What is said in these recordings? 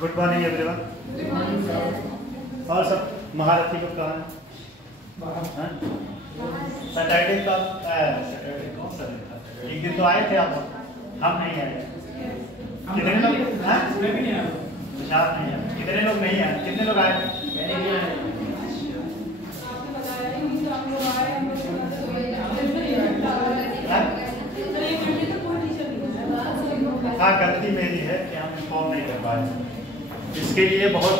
Good morning everyone. और सब महारथी को कहाँ है? सैटरडे का सैटरडे कौन सा दिन था? एक दिन तो आए थे आप, हम नहीं आए। कितने लोग? मैं भी नहीं आया। आप नहीं आए? कितने लोग नहीं आए? कितने लोग आए? मैंने भी आया। हाँ, गलती मेरी है कि हम इन्फॉर्म नहीं कर पाए। इसके लिए बहुत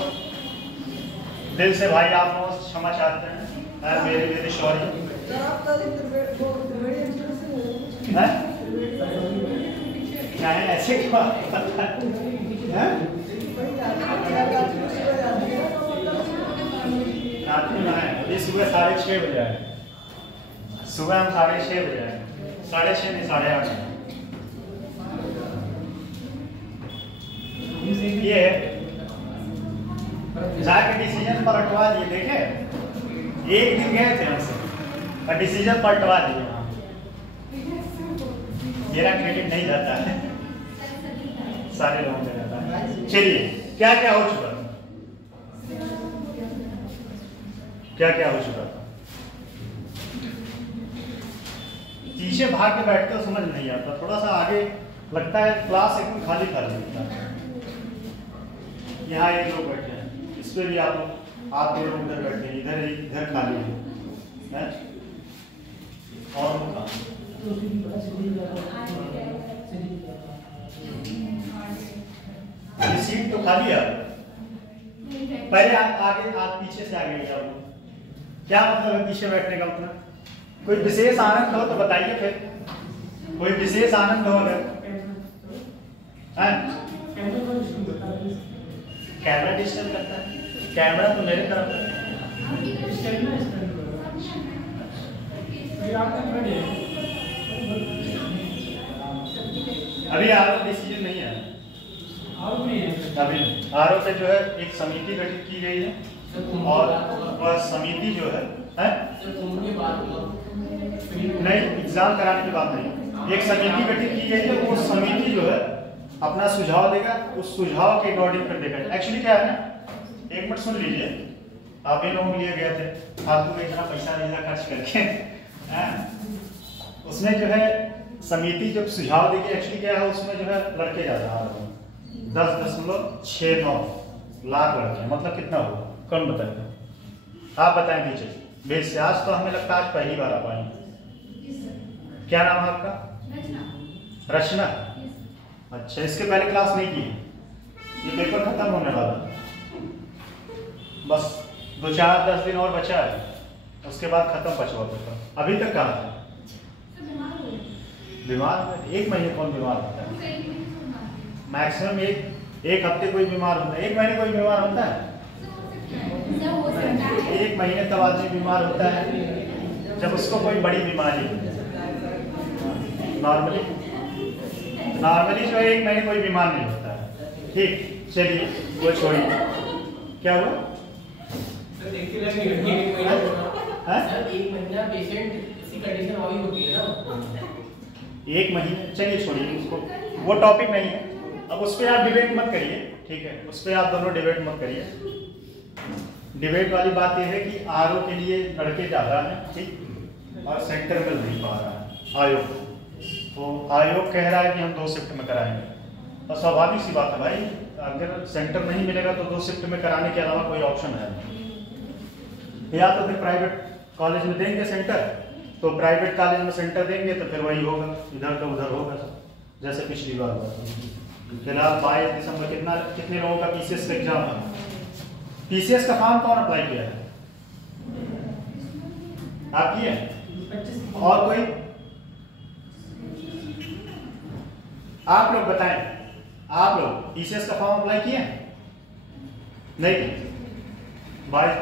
दिल से भाई आप लोग क्षमा चाहते हैं। मेरे सॉरी। क्या है ऐसे क्या पता है? रात में आए, ये सुबह 6:30 बजे आए। सुबह हम 6:30 बजे आए। 6:30 नहीं 8:30। ये जाके डिसीजन पलटवा दिए। देखे, एक दिन गए थे हमसे और डिसीजन पलटवा दिए। मेरा क्रेडिट नहीं जाता है, सारे लोगों का जाता है। चलिए, क्या क्या हो चुका था? क्या क्या हो चुका था? पीछे भाग के बैठते हो समझ नहीं आता, थोड़ा सा आगे लगता है क्लास एकदम खाली खाली लगता है। यहाँ एक लोग बैठे हैं, इस पे भी आप दोनों उधर बैठे हैं, इधर खाली है। और सीट तो खाली है। पहले आप आगे, आप पीछे से आगे जाओ। क्या मतलब है पीछे बैठने का? उतना कोई विशेष आनंद हो तो बताइए। फिर कोई विशेष आनंद हो अगर कैमरा डिस्टर्ब करता है। कैमरा तो मेरे तरफ है। अभी आरओ डिसीजन नहीं है। अभी आरओ पे जो है एक समिति गठित की गई है और वह समिति जो है नहीं, एग्जाम कराने की बात नहीं, एक समिति गठित की गई है। वो समिति जो है अपना सुझाव देगा, उस सुझाव के अकॉर्डिंग कर देगा। एक्चुअली क्या है ना, एक मिनट सुन लीजिए। आप इन लोगों के लिए गए थे, फालतू में इतना पैसा नहीं खर्च करके। उसमें जो है समिति जब सुझाव देगी, एक्चुअली क्या है उसमें जो है लड़के ज्यादा आ रहे हैं, 10.69 लाख लड़के। मतलब कितना हुआ? कौन बताएगा? आप बताएं नीचे बेस से। आज तो हमें लगता है आज पहली बार आप आए। क्या नाम है आपका? रचना। अच्छा, इसके पहले क्लास नहीं की? ये पेपर खत्म होने वाला, बस 2-4-10 दिन और बचा है, उसके बाद खत्म बचवा पेपर। अभी तक कहाँ था? बीमार? 1 महीने कौन बीमार होता है? मैक्सिमम एक हफ्ते कोई बीमार होता है। 1 महीने कोई बीमार होता है? 1 महीने तब आदमी बीमार होता है जब उसको कोई बड़ी बीमारी। नॉर्मली जो है 1 महीने कोई बीमार नहीं होता है। ठीक, चलिए वो छोड़िए। क्या हुआ? एक महीने, चलिए छोड़िए उसको, वो टॉपिक नहीं है। अब उस पर आप डिबेट मत करिए, ठीक है? उस पर आप दोनों डिबेट मत करिए। डिबेट वाली बात यह है कि आरओ के लिए लड़के ज़्यादा हैं, ठीक, और सेंटर मिल नहीं पा रहा है आयोग। तो आयोग कह रहा है कि हम 2 शिफ्ट में कराएंगे, और स्वाभाविक सी बात है भाई, अगर सेंटर नहीं मिलेगा तो 2 शिफ्ट में कराने के अलावा कोई ऑप्शन है नहीं। या तो फिर प्राइवेट कॉलेज में देंगे सेंटर, तो प्राइवेट कॉलेज में सेंटर देंगे तो फिर वही होगा, इधर का उधर होगा, जैसे पिछली बार हुआ। फिलहाल 22 दिसंबर कितने लोगों का पीसीएस का एग्जाम है? पीसीएस का फॉर्म कौन अप्लाई किया है? आप किए? और कोई? आप लोग बताएं, आप लोग पीसीएस का फॉर्म अप्लाई किए? नहीं किए। 22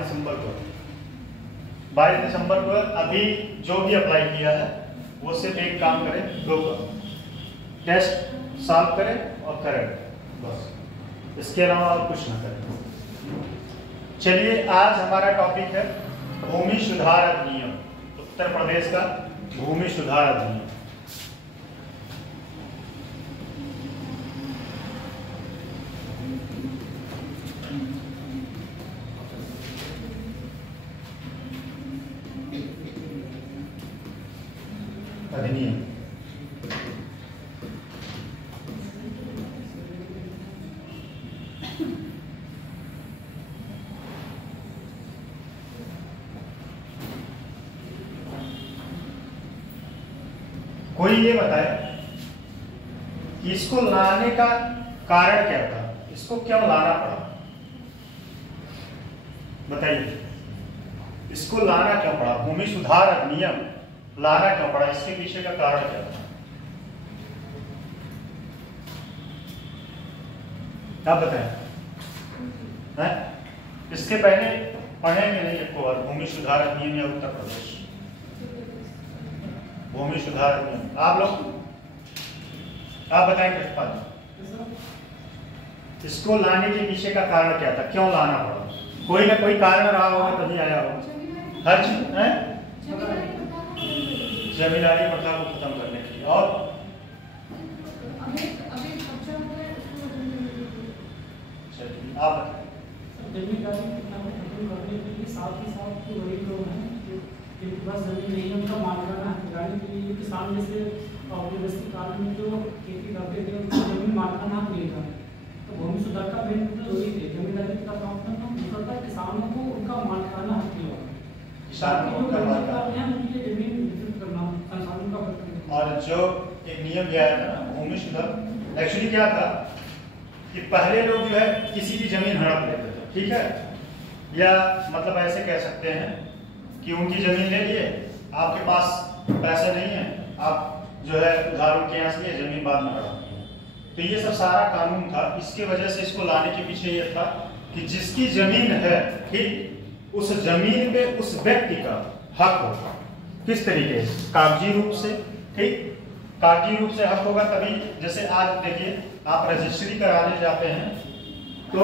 दिसंबर को अभी जो भी अप्लाई किया है वो सिर्फ एक काम करें, 2 टेस्ट सॉल्व करें और करें, बस। इसके अलावा और कुछ ना करें। चलिए, आज हमारा टॉपिक है भूमि सुधार अधिनियम, उत्तर प्रदेश का भूमि सुधार अधिनियम। अधिनियम। कोई ये बताए कि इसको लाने का कारण क्या था, इसको क्यों लाना पड़ा? बताइए, इसको लाना क्यों पड़ा? भूमि सुधार अधिनियम लाना क्यों पड़ा? इसके पीछे का कारण क्या था? आप बताएं। इसके पहले पढ़ेंगे नहीं एक बार भूमि सुधार अधिनियम या उत्तर प्रदेश भूमि सुधार अधिनियम? आप लोग आप बताएं कृष्णपाल, इसको लाने के पीछे का कारण क्या था, क्यों लाना पड़ा? कोई ना कोई कारण रहा होगा तभी आया होगा। हर चीज है जमींदारी प्रथा को खत्म करने के लिए। और आप जमींदारी प्रथा को खत्म करने के लिए साथ ही साथ जो गरीब लोग हैं जिनके पास जमीन नहीं है उनका मालिकाना हक के लिए किसान जैसे व्यवस्थित काल में जो खेती करते थे उनको जमीन मालिकाना हक नहीं था। तो भूमि सुधार का मेन मतलब वही थे, जमींदारी का काम करता है किसानों को उनका मालिकाना हक दिया, किसान को उनका उनकी जमीन वितरित करना, संसाधन का वितरण। और जो एक नियम गया है ना भूमि सुधार, एक्चुअली क्या था कि पहले लोग जो है किसी की जमीन हड़प लेते थे, ठीक है, या मतलब ऐसे कह सकते हैं कि उनकी जमीन ले लिए, आपके पास पैसे नहीं है, आप जो है उधार के यहाँ से जमीन बाद में हड़प ली। तो ये सब सारा कानून था, इसके वजह से इसको लाने के पीछे ये था कि जिसकी जमीन है, ठीक, उस जमीन पे उस व्यक्ति का हक होगा। किस तरीके से? कागजी रूप से, ठीक, कागजी रूप से हक होगा तभी। जैसे आज देखिए आप रजिस्ट्री कराने जाते हैं तो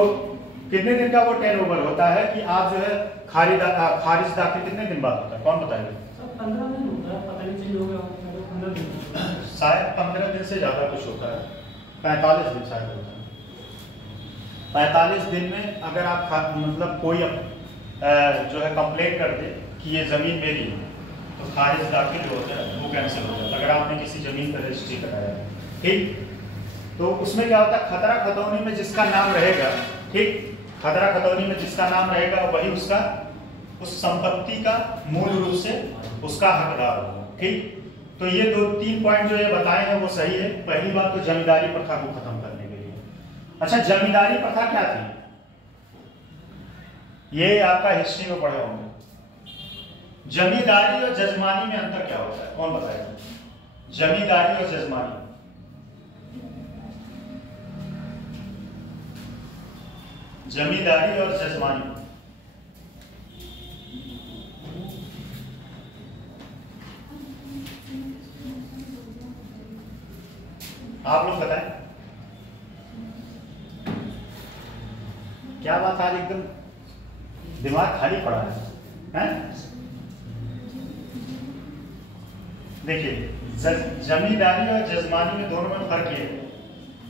कितने दिन का वो टेन ओवर होता है कि आप जो है खारिज दाखिल कितने दिन बाद होता है, कौन बताएगा? 15 दिन होता है, पता नहीं चल होगा 15 दिन, शायद 15 दिन से ज्यादा कुछ होता है, 45 दिन शायद होता है। 45 दिन में अगर आप मतलब कोई जो है कंप्लेंट कर दे कि ये जमीन मेरी है तो खारिज दाखिल जो होता है वो कैंसिल हो जाता है। अगर आपने किसी जमीन पर रजिस्ट्री कराया है, ठीक, तो उसमें क्या होता है, खतरा खतौनी में जिसका नाम रहेगा, ठीक, खतरा खतौनी में जिसका नाम रहेगा वही उसका उस संपत्ति का मूल रूप से उसका हकदार होगा, ठीक। तो ये 2-3 पॉइंट जो ये बताए हैं वो सही है। पहली बात तो जमींदारी प्रथा को खत्म करने के लिए। अच्छा, जमींदारी प्रथा क्या थी? ये आपका हिस्ट्री में पढ़े होंगे। जमींदारी और जजमानी में अंतर क्या होता है, कौन बताएगा? जमींदारी और जजमानी, जमींदारी और जजमानी, आप लोग बताएं। क्या बात, आज एकदम दिमाग खाली पड़ा है? देखिए, जमींदारी और जजमानी में दोनों में फर्क है।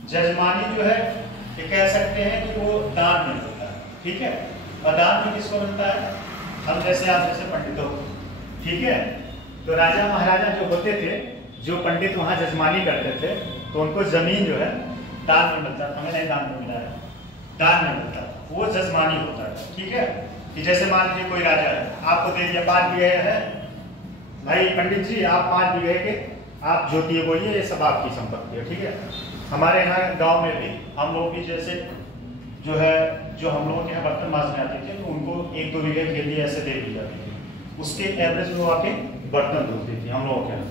जजमानी जो है ये कह सकते हैं कि वो दान में मिलता है, ठीक है, और दान में किसको मिलता है? हम जैसे आप जैसे पंडितों को, ठीक है। तो राजा महाराजा जो होते थे, जो पंडित वहां जजमानी करते थे, तो उनको जमीन जो है दान में मिलता था। हमें नहीं दान में मिला है, दान में मिलता, वो जजमानी होता है, ठीक है। कि जैसे मान लीजिए कोई राजा है, आपको दे दिया 5 बीघे है, भाई पंडित जी आप 5 बीघे के आप जोतिए बोलिए, ये सब आपकी संपत्ति है, ठीक है। हमारे यहाँ गांव में भी हम लोग भी जैसे जो है, जो हम लोगों के यहाँ बर्तन मांजने आते थे तो उनको 1-2 बीघे के लिए ऐसे दे दी जाती थी, उसके एवरेज में आके बर्तन धुलती थी हम लोगों के यहाँ।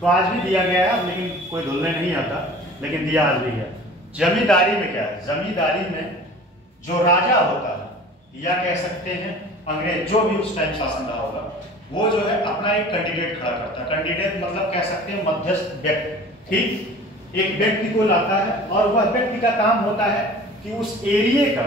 तो आज भी दिया गया है, लेकिन कोई धुलने नहीं आता, लेकिन दिया आज भी है। जमींदारी में क्या है? जमींदारी में जो राजा होता है या कह सकते हैं अंग्रेज, जो भी उस टाइम शासन रहा होगा, वो जो है अपना एक कैंडिडेट खड़ा करता है। कैंडिडेट मतलब कह सकते हैं मध्यस्थ व्यक्ति, ठीक, एक व्यक्ति को लाता है और वह व्यक्ति का काम होता है कि उस एरिया का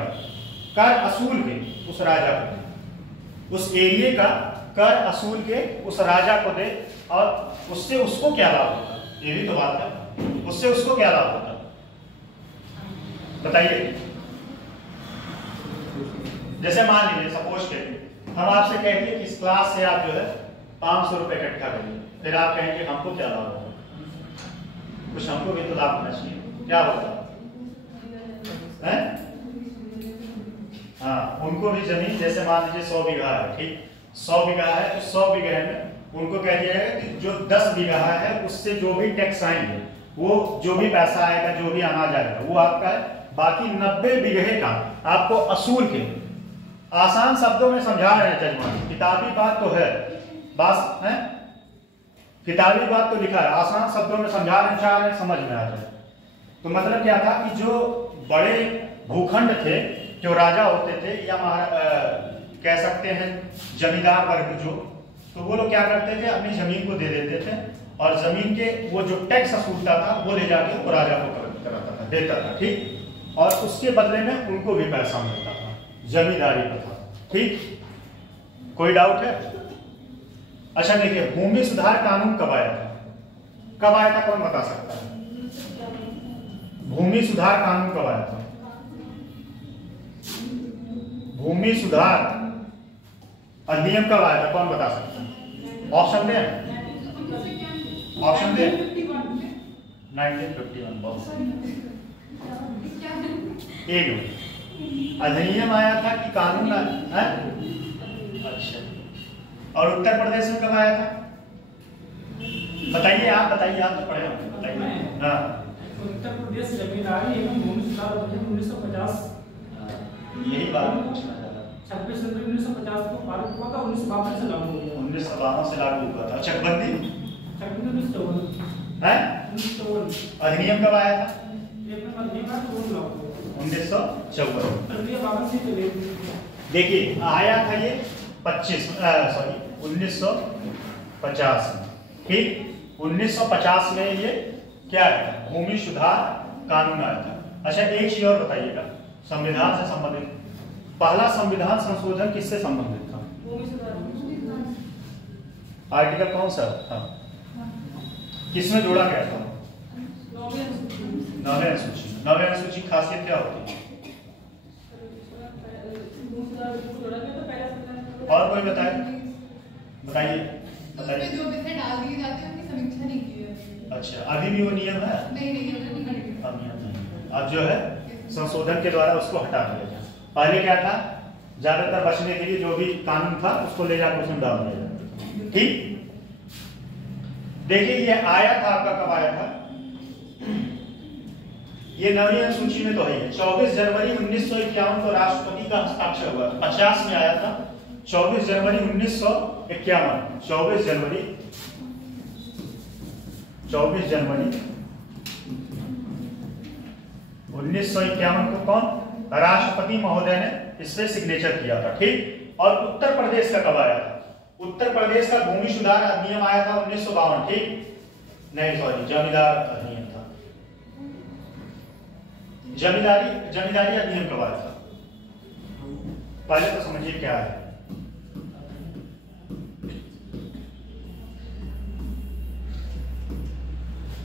कर असूल के उस राजा को दे, उस एरिया का कर असूल के उस राजा को दे, और उससे उसको क्या लाभ होता है, ये भी तो बात है, उससे उसको क्या लाभ होता है बताइए। जैसे मान लीजिए सपोज के हम आपसे कहते हैं कि इस क्लास से आप जो है 500 रुपए इकट्ठा करिए, फिर आप कहेंगे हमको क्या लाभ होगा, कुछ हमको भी तो लाभ होना चाहिए, क्या होगा है? हाँ, उनको भी जमीन जैसे मान लीजिए 100 बीघा है, ठीक, 100 बीघा है तो 100 बीघे में उनको कह दिया है कि जो 10 बीघा है उससे जो भी टैक्स आएंगे, वो जो भी पैसा आएगा, जो भी अनाज आएगा वो आपका है, बाकी 90 बीघे का आपको असूल के। आसान शब्दों में समझा रहे हैं जजमान, किताबी बात तो है, बात है किताबी बात तो लिखा है, आसान शब्दों में समझा रहे, चाह रहे समझ में आ जाए। तो मतलब क्या था कि जो बड़े भूखंड थे, जो राजा होते थे या कह सकते हैं जमींदार वर्ग जो, तो वो लोग क्या करते थे, अपनी जमीन को दे देते थे और जमीन के वो जो टैक्स असूलता था वो ले जाके वो राजा को कराता था, देता था, ठीक, और उसके बदले में उनको भी पैसा मिलता था, जमींदारी प्रथा, ठीक। कोई डाउट है? अच्छा देखिए, भूमि सुधार कानून कब आया था? कब आया था, कौन बता सकता है? भूमि सुधार कानून कब आया था? भूमि सुधार अधिनियम कब आया था, कौन बता सकता है? ऑप्शन दे, ऑप्शन दे। 1951 बहुत एक अधिनियम आया था कि कानून है? अच्छा, और उत्तर प्रदेश में कब आया था? बताइए, आप बताइए, आप तो पढ़े होंगे, बताइए। हाँ, उत्तर प्रदेश जमींदारी एवं भूमि सुधार अधिनियम 1950, यही बात पूछना चाह रहा 26 जनवरी 1950 को पारित हुआ था, 1952 से लागू हो गया। 1952 से लागू हुआ था। चकबंदी 1954 है? 1954 अधिनियम कब आया था? 1954 1954। देखिए आया था ये 1950 में, ठीक, 1950 में ये क्या है, भूमि सुधार कानून आया था। अच्छा एक चीज और बताइएगा, संविधान से संबंधित पहला संविधान संशोधन किससे संबंधित था? आर्टिकल कौन सा था, किसमें जोड़ा गया था? 9वीं अनुसूची। 9वीं अनुसूची की खासियत क्या होती है? और कोई बताए, बताइए बताइए। जो विषय डाल दिए जाते हैं उनकी समीक्षा नहीं की है। अच्छा, अभी भी वो नियम है? नहीं नहीं, अब नियम नहीं, अब जो है संशोधन के द्वारा उसको हटा दिया जाए। पहले क्या था, ज्यादातर बचने के लिए जो भी कानून था उसको ले जाकर उसमें डाल दिया जाता, ठीक। देखिए ये आया था आपका, कब आया था? ये 9वीं अनुसूची में तो है, 24 जनवरी 1951 को राष्ट्रपति का हस्ताक्षर हुआ, 50 में आया था, 24 जनवरी 1951, 24 जनवरी 1951 को कौन, राष्ट्रपति महोदय ने इस पे सिग्नेचर किया था, ठीक। और उत्तर प्रदेश का कब आया था? उत्तर प्रदेश का भूमि सुधार अधिनियम आया था 1952, ठीक, नहीं सॉरी, जमींदार अधिनियम था। जमींदारी अधिनियम कब आया था? पहले तो समझिए क्या है,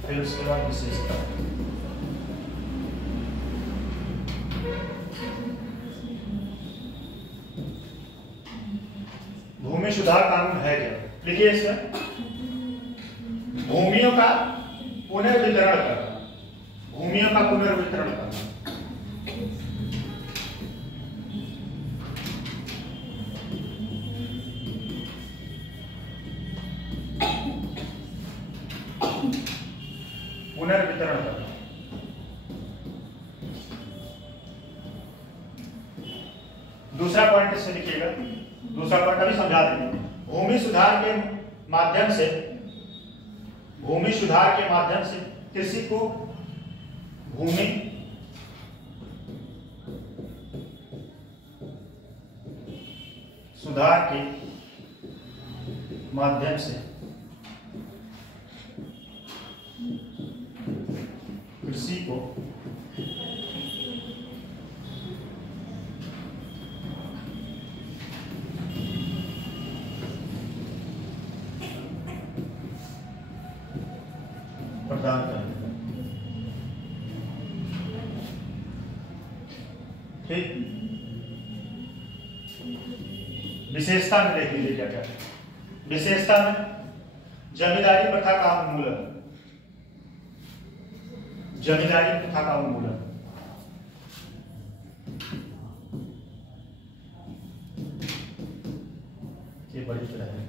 फिर उसके बाद विशेषता। भूमि सुधार कानून है क्या? लिखिए इसमें, भूमियों का पुनर्वितरण करना, भूमियों का पुनर्वितरण करना, पुनर्वितरण करना। दूसरा पॉइंट इससे लिखिएगा, दूसरा पॉइंट अभी समझा देंगे। भूमि सुधार के माध्यम से, भूमि सुधार के माध्यम से कृषि को भूमि सुधार के माध्यम से कृषि को प्रदान करना, ठीक। विशेषता में देख लीजिए क्या क्या, विशेषता में जमींदारी प्रथा का उन्मूलन, जमींदारी प्रथा का उन्मूलन। ये बड़ी तरह है।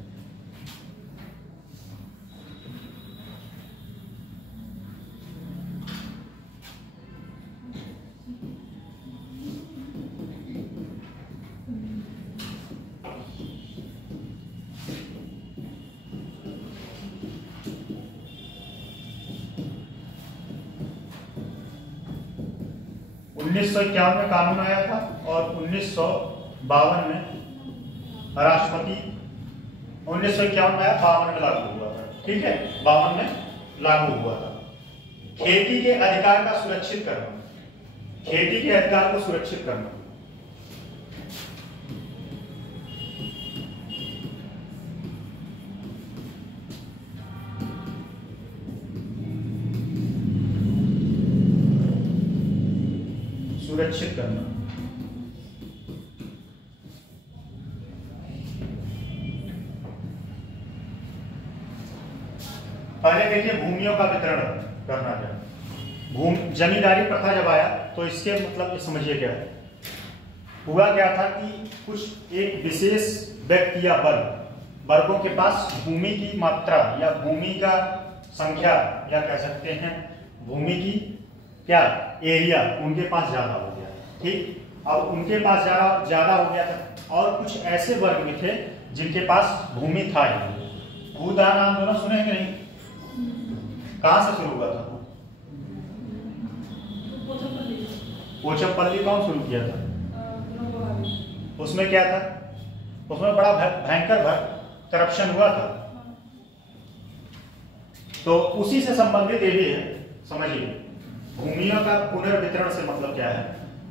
उन्नीस सौ इक्यावन में कानून आया था और 1952 में राष्ट्रपति 1951 में आया, 52 में लागू हुआ था। ठीक है, 52 में लागू हुआ था। खेती के अधिकार का सुरक्षित करना, खेती के अधिकार को सुरक्षित करना। सुरक्षित करना। पहले देखिए भूमियों का वितरण करना क्या। जमींदारी प्रथा जब आया तो इसके मतलब समझिए क्या है। हुआ क्या था कि कुछ एक विशेष व्यक्ति या वर्गों के पास भूमि की मात्रा या भूमि का संख्या या कह सकते हैं भूमि की क्या एरिया उनके पास ज्यादा हो गया। ठीक, अब उनके पास ज्यादा हो गया था और कुछ ऐसे वर्ग भी थे जिनके पास भूमि था ही। भूदान आंदोलन सुने कि नहीं? कहां से शुरू हुआ था? पोचमपल्ली कौन शुरू किया था? उसमें क्या था? उसमें बड़ा भयंकर करप्शन हुआ था। तो उसी से संबंधित ये भी है। समझिए भूमियों का पुनर्वितरण से मतलब क्या है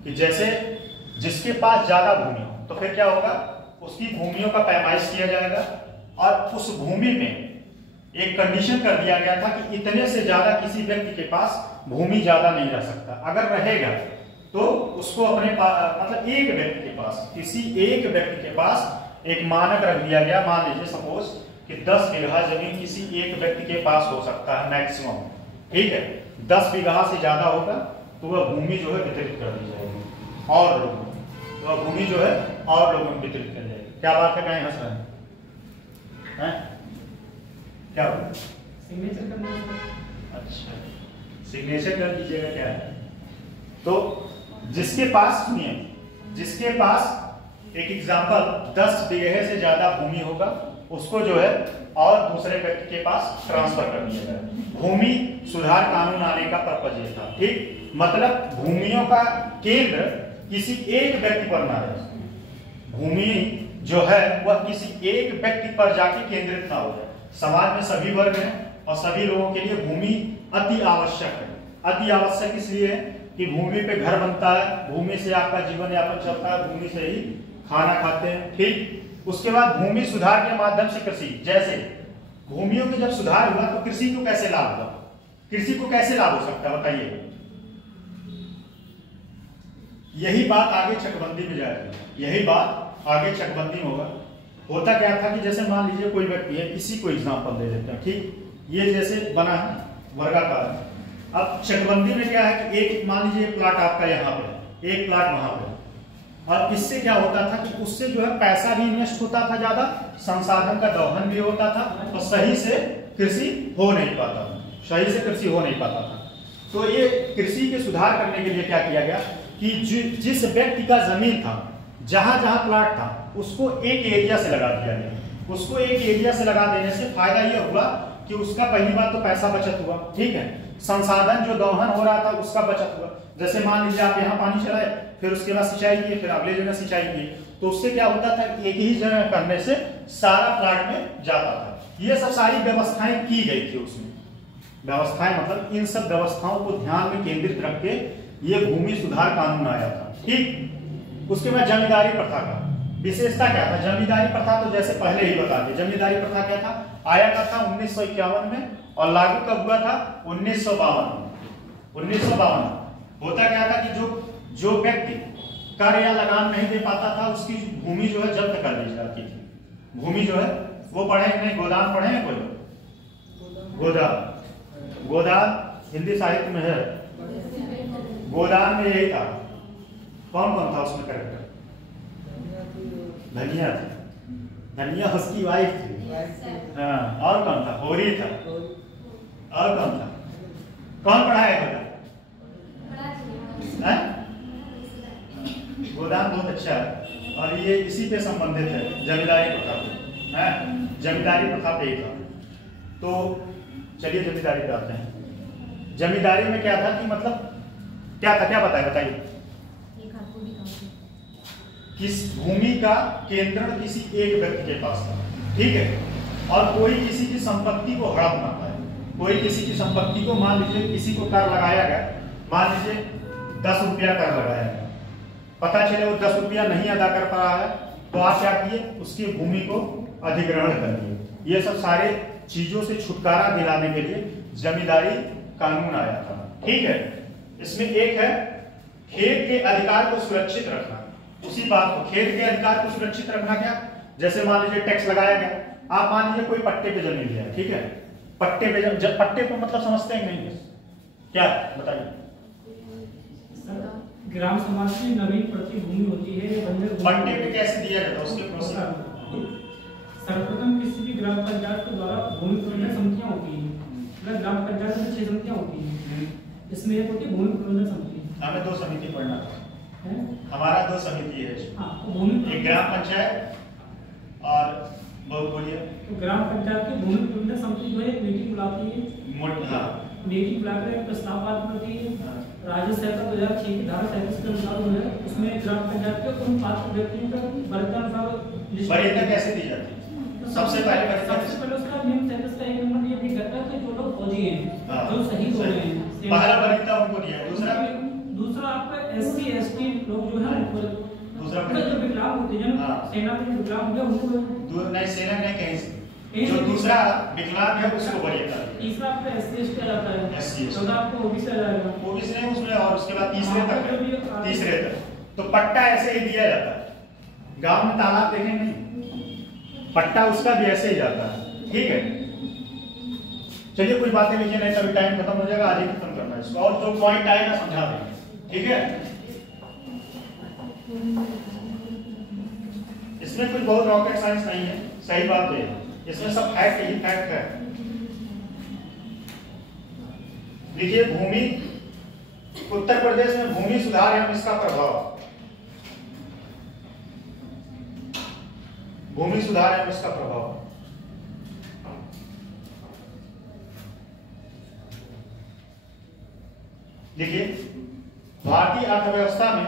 कि जैसे जिसके पास ज्यादा भूमि हो तो फिर क्या होगा, उसकी भूमियों का पैमाइश किया जाएगा और उस भूमि में एक कंडीशन कर दिया गया था कि इतने से ज्यादा किसी व्यक्ति के पास भूमि ज्यादा नहीं रह सकता। अगर रहेगा तो उसको अपने मतलब एक व्यक्ति के पास, किसी एक व्यक्ति के पास एक मानक रख दिया गया। मान लीजिए सपोज कि 10 बीघा जमीन किसी एक व्यक्ति के पास हो सकता है मैक्सिमम। ठीक है, 10 बीघा से ज्यादा होगा तो वह भूमि जो है वितरित कर दी जाएगी और लोगों, वह भूमि जो है और लोगों में वितरित कर जाएगी। क्या बात है, कहीं हंस रहे हैं? क्या होगा? सिग्नेचर करना। अच्छा, सिग्नेचर कर दीजिएगा। क्या है तो जिसके पास, सुनिए, जिसके पास एक एग्जांपल 10 बीघे से ज्यादा भूमि होगा उसको जो है और दूसरे व्यक्ति के पास ट्रांसफर कर दिया जाए। भूमि सुधार कानून आने का पर्पज ये था। ठीक, मतलब भूमियों का केंद्र किसी एक व्यक्ति पर ना रहे। भूमि जो है वह किसी एक व्यक्ति पर जाके केंद्रित ना हो जाए। समाज में सभी वर्ग हैं और सभी लोगों के लिए भूमि अति आवश्यक है। अति आवश्यक इसलिए है कि भूमि पे घर बनता है, भूमि से आपका जीवन यापन चलता है, भूमि से ही खाना खाते हैं। ठीक, उसके बाद भूमि सुधार के माध्यम से कृषि, जैसे भूमियों में जब सुधार हुआ तो कृषि को कैसे लाभ हुआ? कृषि को कैसे लाभ हो सकता है बताइए? यही बात आगे चकबंदी में जाएगी। यही बात आगे चकबंदी में होगा। होता क्या था कि जैसे मान लीजिए कोई व्यक्ति है, इसी को एग्जांपल दे देते हैं। ठीक, ये जैसे बना है वर्गाकार। अब चकबंदी में क्या है कि एक मान लीजिए प्लाट आपका यहाँ पे, एक प्लाट वहां पे, और इससे क्या होता था कि उससे जो है पैसा भी इन्वेस्ट होता था ज्यादा, संसाधन का दोहन भी होता था और सही से कृषि हो नहीं पाता था। सही से कृषि हो नहीं पाता था। तो ये कृषि के सुधार करने के लिए क्या किया गया कि जिस व्यक्ति का जमीन था, जहां जहां प्लाट था, उसको एक एरिया से लगा दिया गया। उसको एक एरिया से लगा देने से फायदा यह हुआ कि उसका पहली बात तो पैसा बचत हुआ। ठीक है, संसाधन जो दोहन हो रहा था उसका बचत हुआ। जैसे मान लीजिए आप यहाँ पानी चलाए, फिर उसके बाद सिंचाई किए, फिर अगले जगह सिंचाई किए, तो उससे क्या होता था कि एक ही जगह करने से सारा प्लाट में जाता था। ये सब सारी व्यवस्थाएं की गई थी उसमें। व्यवस्थाएं मतलब इन सब व्यवस्थाओं को ध्यान में केंद्रित रख के ये भूमि सुधार कानून आया था। ठीक, उसके बाद जमींदारी प्रथा का विशेषता क्या था? जमींदारी प्रथा तो जैसे पहले ही बता दिया, जमींदारी प्रथा क्या था? आया था 1951 में और लागू कब हुआ था? 1952 में। 1952 होता क्या था कि जो व्यक्ति कर या लगान नहीं दे पाता था उसकी भूमि जो है जब्त कर दी जाती थी। भूमि जो है वो पढ़े नहीं, गोदान पढ़े हैं कोई? गोदान। गोदान हिंदी साहित्य में है। गोदान में यही था। कौन कौन था उसमें कैरेक्टर? धनिया था। धनिया उसकी वाइफ थी। हाँ, और कौन था? होरी था। और कौन था? कौन पढ़ाया गोदान? गोदान बहुत अच्छा है और ये इसी पे संबंधित है, जमींदारी प्रथा पे। है जमींदारी प्रथा पे ही था। तो चलिए जमींदारी पे आते हैं। जमींदारी में क्या था कि मतलब क्या था, क्या बताइए। किस भूमि का केंद्रण किसी एक व्यक्ति के पास था, ठीक है, और कोई किसी की संपत्ति को हड़प ना पाए। कोई किसी की संपत्ति को, मान लीजिए किसी को कर लगाया गया, मान लीजिए 10 रुपया कर लगाया गया, पता चले वो 10 रुपया नहीं अदा कर पा रहा है, तो आप क्या किए, उसकी भूमि को अधिग्रहण कर दिए। ये सब सारे चीजों से छुटकारा दिलाने के लिए जमींदारी कानून आया था, ठीक है। इसमें एक है खेत के अधिकार को सुरक्षित रखना। उसी बात को, खेत के अधिकार को सुरक्षित रखना क्या, जैसे मान लीजिए टैक्स लगाया गया, आप मान लीजिए कोई पट्टे पे जमीन लिया है, ठीक है, पट्टे पे पट्टे को मतलब समझते हैं नहीं, क्या बताइए। ग्राम समाज की नवीन प्रति भूमि होती है, पट्टे पे कैसे दिया जाता है उसके प्रोसेस। सर्वप्रथम किसी भी ग्राम पंचायत के द्वारा भूमि प्रबंधन समितियां होती हैं। ग्राम पंचायत में 6 समितियां होती हैं, इसमें एक होती है भूमि प्रबंधन समिति। हमें 2 समिति पढ़ना था, हमारा 2 समिति है। भूमि एक ग्राम पंचायत और बहुत बोलिए। तो ग्राम पंचायत की भूमि प्रबंधन समिति जो है मीटिंग बुलाती है, मीटिंग बुलाकर एक प्रस्ताव पास करती है। राज्य सरकार 2006 की धारा 37 के अनुसार जो है उसमें ग्राम पंचायत के उन पात्र व्यक्तियों का वरीयता वरीयता कैसे दी जाती है? सबसे पहले उसका नियम 37 का 1 नंबर ये भी कहता है कि जो लोग फौजी हैं, जो शहीद हो गए हैं, पहला वरीयता उनको दिया है। दूसरा आपका SC ST लोग जो है, दूसरा जो विकलांग होते हैं, सेना में विकलांग हो गया उनको नहीं, सेना नहीं, कहीं से जो दूसरा विकलांग है उसको वरीयता। तीसरा आपका SC ST आ जाता है, चौथा आपको OBC आ जाएगा, OBC नहीं उसमें, और उसके बाद तीसरे तक। तो पट्टा ऐसे ही दिया जाता है। गांव में तालाब देखें नहीं, पट्टा उसका भी ऐसे ही जाता है, ठीक है। चलिए कुछ बातें लिखिए, नहीं तभी टाइम खत्म हो जाएगा, आज ही खत्म करना है इसको, और जो पॉइंट आएगा समझा देंगे, ठीक है। इसमें कुछ बहुत रॉकेट साइंस नहीं है, सही बात है, इसमें सब फैक्ट ही फैक्ट है। देखिए भूमि, उत्तर प्रदेश में भूमि सुधार एवं इसका प्रभाव, भूमि सुधार एवं इसका प्रभाव। देखिए भारतीय अर्थव्यवस्था में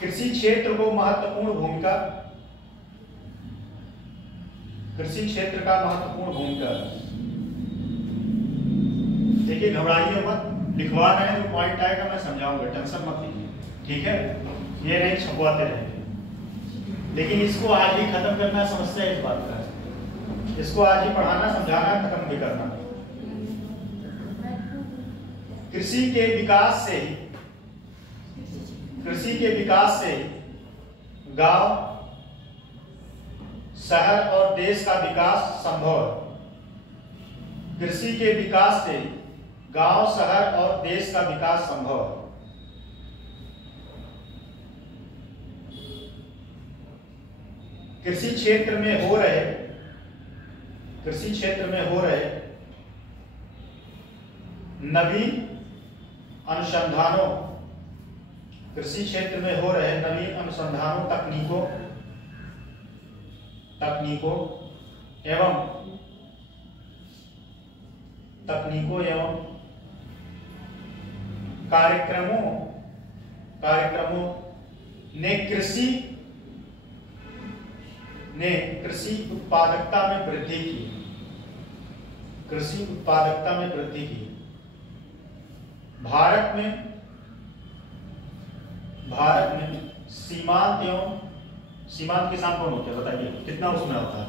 कृषि क्षेत्र को महत्वपूर्ण भूमिका, कृषि क्षेत्र का महत्वपूर्ण भूमिका। देखिए घबराइए मत, लिखवा रहे हैं, जो पॉइंट आएगा मैं समझाऊंगा, टेंशन मत लीजिए, ठीक है। ये नहीं छपवाते रहेंगे, लेकिन इसको आज ही खत्म करना, समस्या इस बात का है, इसको आज ही पढ़ाना, समझाना, खत्म भी करना। कृषि के विकास से गांव, शहर और देश का विकास संभव है। कृषि के विकास से गांव, शहर और देश का विकास संभव है। कृषि क्षेत्र में हो रहे नवीन अनुसंधानों, कृषि क्षेत्र में हो रहे नवीन अनुसंधानों, तकनीकों एवं कार्यक्रमों ने कृषि उत्पादकता में वृद्धि की। भारत में सीमांत किसान कौन होते हैं बताइए, कितना उसमें होता है,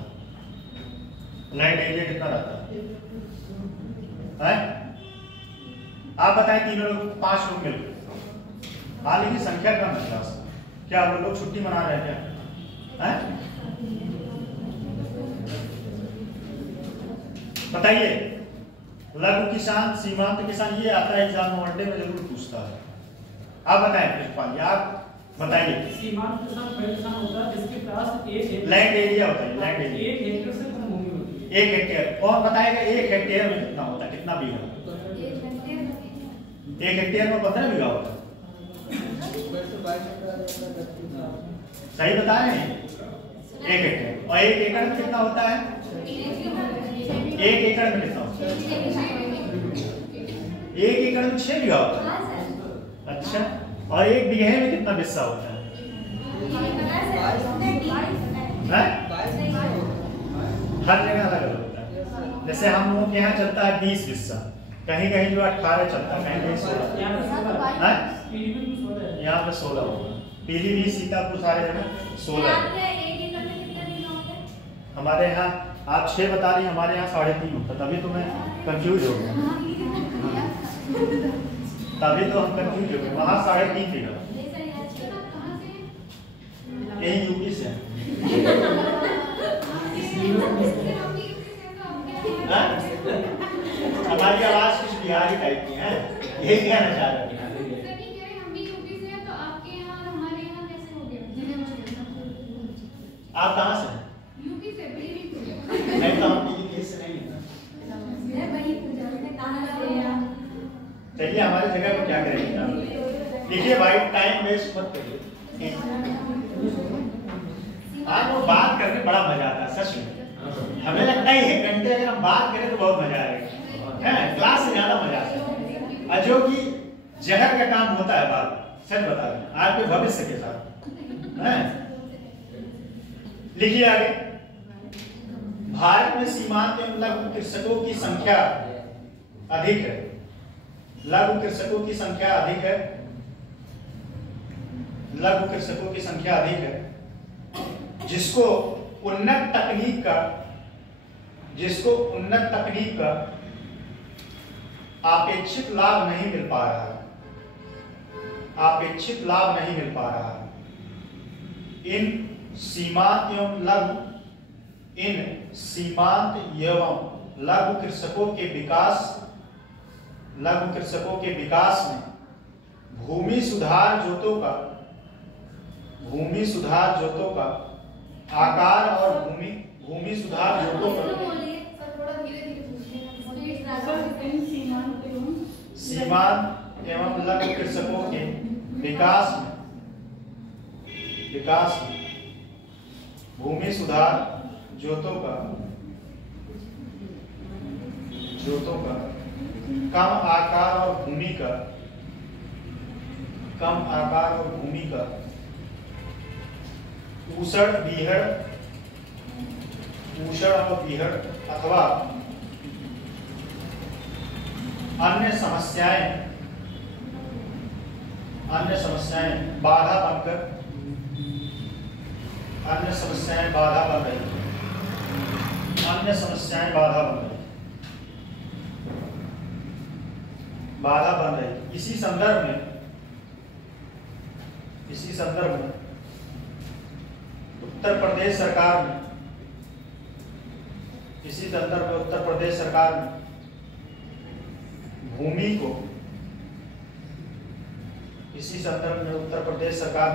लैंड एरिया कितना रहता है? आप बताएं, 3 लोग 5 लोग मिलकर, मान लीजिए संख्या कम है क्लास, क्या वो लोग छुट्टी मना रहे हैं क्या? बताइए, लघु किसान, सीमांत किसान, ये आता है एग्जाम में, वनडे में जरूर पूछता है। आप बताएं प्रिंसिपल, आप बताइए। सीमांत किसान वह किसान होता है जिसके पास एक लैंड एरिया होता है, लैंड एरिया 1 हेक्टेयर से कम भूमि होती है। 1 हेक्टेयर। कौन बताएगा 1 हेक्टेयर में कितना होता है, कितना बीघा? 1 हेक्टेयर में 15 बीघा होता है। सही बता रहे हैं? 1 हेक्टेयर। और 1 एकड़ में कितना होता है? 1 एकड़ में कितना होता है? 1 एकड़ में 6 बीघा होता है। अच्छा, और 1 बीघे में कितना बिस्सा होता है? हर जगह अलग अलग होता है। जैसे हम लोगों के यहाँ चलता है 20 बिस्सा, कहीं कहीं जो 18 चलता है, कहीं कहीं 16। यहाँ पे 16 होगा। पीलीभीत, सीतापुर, सारे जगह 16। हमारे यहाँ आप 6 बता रही, हमारे यहाँ 3.5 होता, तभी तो मैं कंफ्यूज हो गया। तभी तो हम कंफ्यूज हो गए। वहाँ 3.5 बीघा। यही यूपी से। हमारी आवाज कुछ बिहारी टाइप की है, यही कहना चाह रहे हैं। आप कहाँ से हैं? यूपी से। नहीं तो हम पीलीभीत से नहीं हैं। चलिए, हमारी जगह को क्या करेंगे? देखिए भाई, टाइम वेस्ट मत करिए। आज वो बात करने बड़ा मजा आता है, सच में। हमें लगता है 1 घंटे अगर हम बात करें तो बहुत मजा आएगा, है क्लास से ज्यादा मजा आता है। और जो कि जहर का काम होता है बात, सच बता रहे हैं, आपके भविष्य के साथ है। लिखिए आगे। भारत में सीमांत एवं लघु कृषकों की संख्या अधिक है। लघु कृषकों की संख्या अधिक है। लघु कृषकों की संख्या अधिक है, जिसको उन्नत तकनीक का अपेक्षित लाभ नहीं मिल पा रहा है। अपेक्षित लाभ नहीं मिल पा रहा है। इन सीमांत एवं लघु कृषकों के विकास में भूमि सुधार जोतों का आकार और भूमि सुधार जोतों का सीमांत एवं लघु कृषकों के विकास में भूमि सुधार जोतों का कम आकार और भूमि का ऊषण और बीहड़ अथवा अन्य समस्याएं बाधा बनकर अन्य समस्याएं बाधा बन रही। इसी संदर्भ में उत्तर प्रदेश सरकार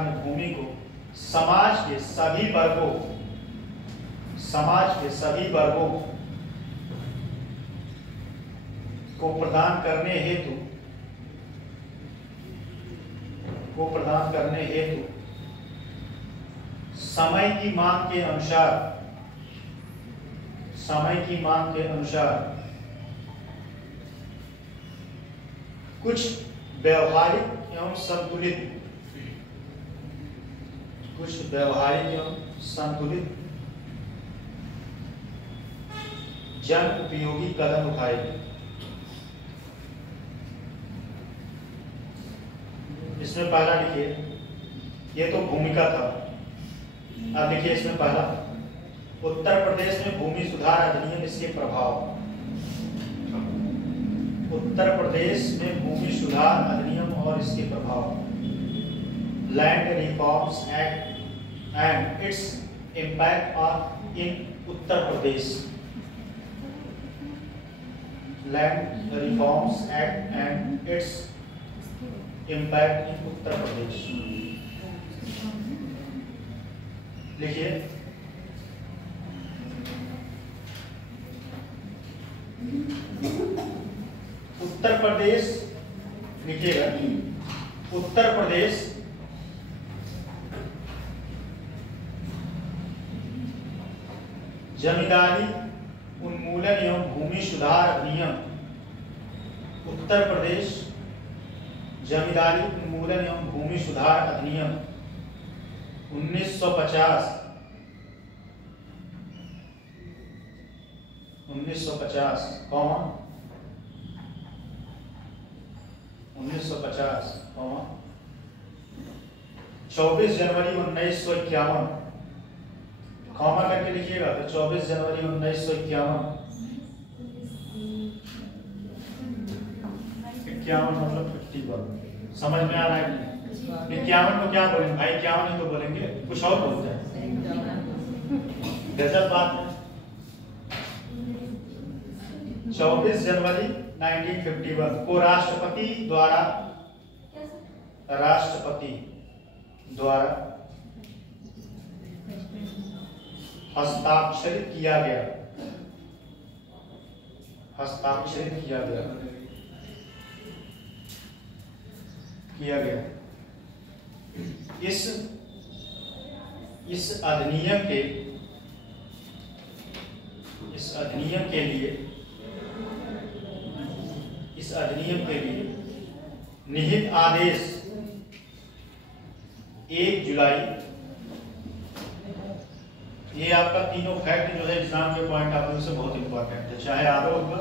ने भूमि को समाज के सभी वर्गों को प्रदान करने हेतु समय की मांग के अनुसार कुछ व्यवहारिक एवं संतुलित जन उपयोगी कदम उठाए। इसमें पहला लिखिए, ये तो भूमिका था। अब लिखिए इसमें पहला, उत्तर प्रदेश में भूमि सुधार अधिनियम, इसके प्रभाव। उत्तर प्रदेश में भूमि सुधार अधिनियम और इसके प्रभाव। Land reforms act and it's impact on in Uttar Pradesh Land Reforms Act and its impact in Uttar Pradesh। लिखिए उत्तर प्रदेश, लिखिएगा उत्तर प्रदेश जमींदारी उन्मूलन एवं भूमि सुधार अधिनियम, उत्तर प्रदेश जमींदारी उन्मूलन एवं भूमि सुधार अधिनियम 1950 24 जनवरी 1951 कॉमा करके लिखिएगा तो 24 जनवरी 1951 51 मतलब 51 समझ में आ रहा है? 51 को क्या बोलेंगे भाई? 51 तो बोलेंगे, कुछ और बोलते हैं। गजब बात है। 24 जनवरी 1951 को राष्ट्रपति द्वारा हस्ताक्षरित किया गया। इस अधिनियम के लिए निहित आदेश 1 जुलाई, ये आपका तीनों फैक्ट जो है एग्जाम के पॉइंट ऑफ व्यू से बहुत इंपॉर्टेंट है, चाहे आरओ होगा,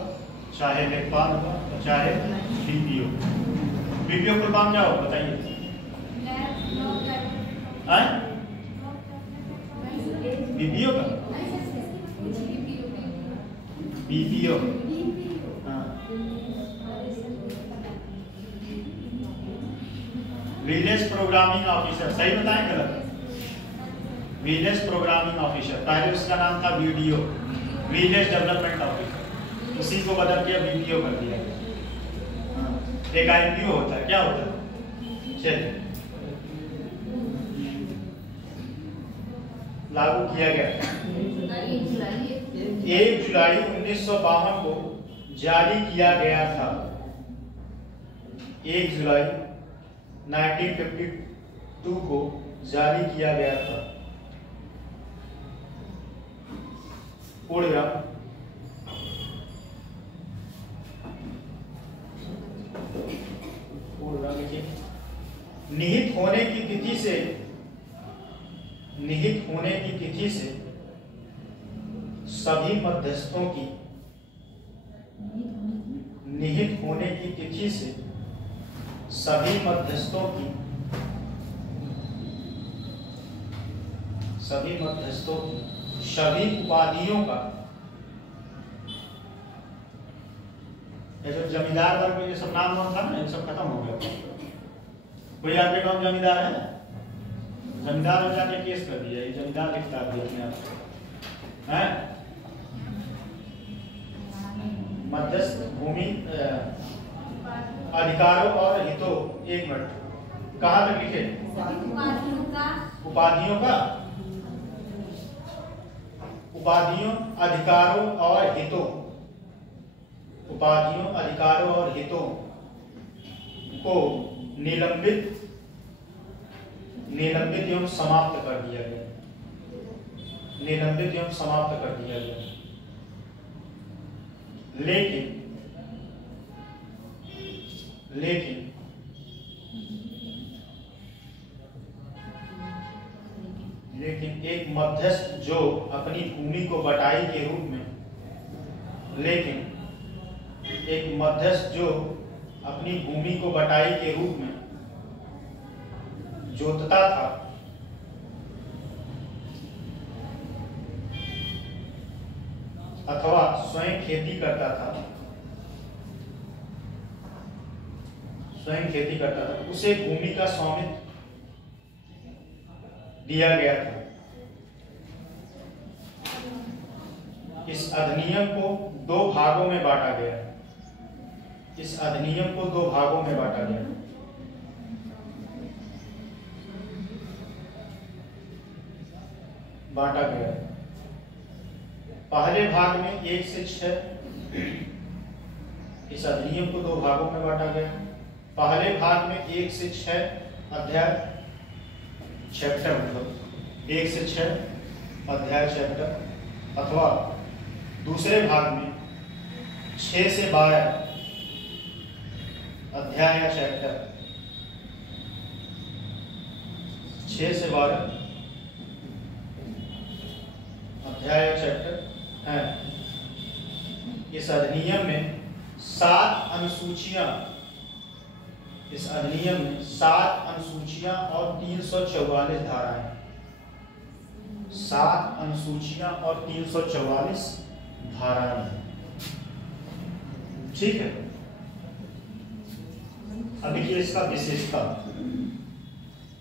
चाहे लेखपाल होगा, तो चाहे बीपीओ। बीपीओ फुल फॉर्म क्या होगा बताइए? बीपीओ का बीपीओ विलेज प्रोग्रामिंग ऑफिसर, सही बताएं गलत? विलेज प्रोग्रामिंग ऑफिसर, पहले उसका नाम था वीडीओ, विलेज डेवलपमेंट ऑफिसर, उसी को बदल के बीपीओ कर दिया। एक आईपीओ होता है, क्या होता है? चलिए लागू किया गया 1 जुलाई 1952 को जारी किया गया था। 1 जुलाई 1952 को जारी किया गया था। पूर्णविराम। निहित होने की तिथि से सभी मध्यस्थों की सभी उपाधियों का, ये जो जमींदार वर्ग में ये सब नाम था ना, ये सब खत्म हो गया। कोई आपके गांव जमींदार है? जमींदार हो जाके केस कर दिया, ये जमींदार लिखता दिया अपने आप है। मध्यस्थ भूमि अधिकारों और हितों, 1 मिनट, कहाँ तक लिखे? उपाधियों अधिकारों और हितों को निलंबित एवं समाप्त कर दिया गया। लेकिन एक मध्यस्थ जो अपनी भूमि को बटाई के रूप में जोतता था, अथवा स्वयं खेती करता था, उसे भूमि का स्वामित्व दिया गया था। इस अधिनियम को दो भागों में बांटा गया। इस अधिनियम को दो भागों में बांटा गया। बांटा गया। पहले भाग में 1 से 6 इस अधिनियम को दो भागों में बांटा गया। पहले भाग में 1 से 6 अध्याय चैप्टर, मतलब 1 से 6 अध्याय चैप्टर, अथवा दूसरे भाग में 6 से 12 अध्याय या चैप्टर, 6 से 12 अध्याय या चैप्टर है। इस अधिनियम में 7 अनुसूचियां, इस अधिनियम में 7 अनुसूचियां और 344 धाराएं, 7 अनुसूचियां और 344 धाराएं। ठीक है। अब देखिए इसका विशेषता,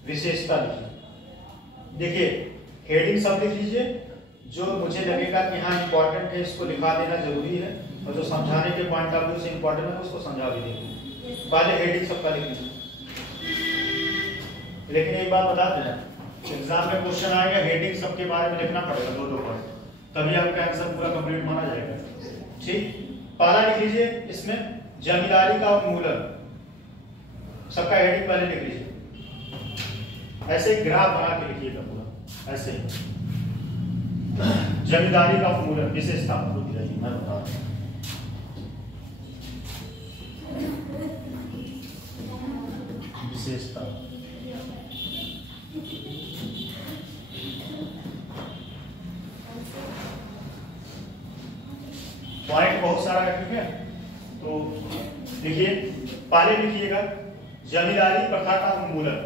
विशेषता लिखिए। देखिए हेडिंग सब लिख लीजिए, जो मुझे लगेगा कि हाँ इंपॉर्टेंट है इसको लिखा देना जरूरी है, और जो समझाने के पॉइंट ऑफ व्यू से इंपॉर्टेंट है उसको समझा भी देंगे। पहले हेडिंग सबका लिख लीजिए। लेकिन एक बात बता देना, एग्जाम में क्वेश्चन आएगा हेडिंग सबके बारे में लिखना पड़ेगा, 2-2 पॉइंट, तभी आपका आंसर पूरा कंप्लीट माना जाएगा। ठीक, पहला लिख लीजिए इसमें जमींदारी का उन्मूलन, सबका हेडिंग पहले लिख लीजिए। ऐसे ग्राफ बना के लिखिएगा पूरा, ऐसे जमींदारी का उन्मूलन विशेषता मैं बता रहा हूं। विशेषता पॉइंट बहुत सारा है, ठीक है। तो देखिए पहले लिखिएगा जमींदारी प्रथा का उन्मूलन।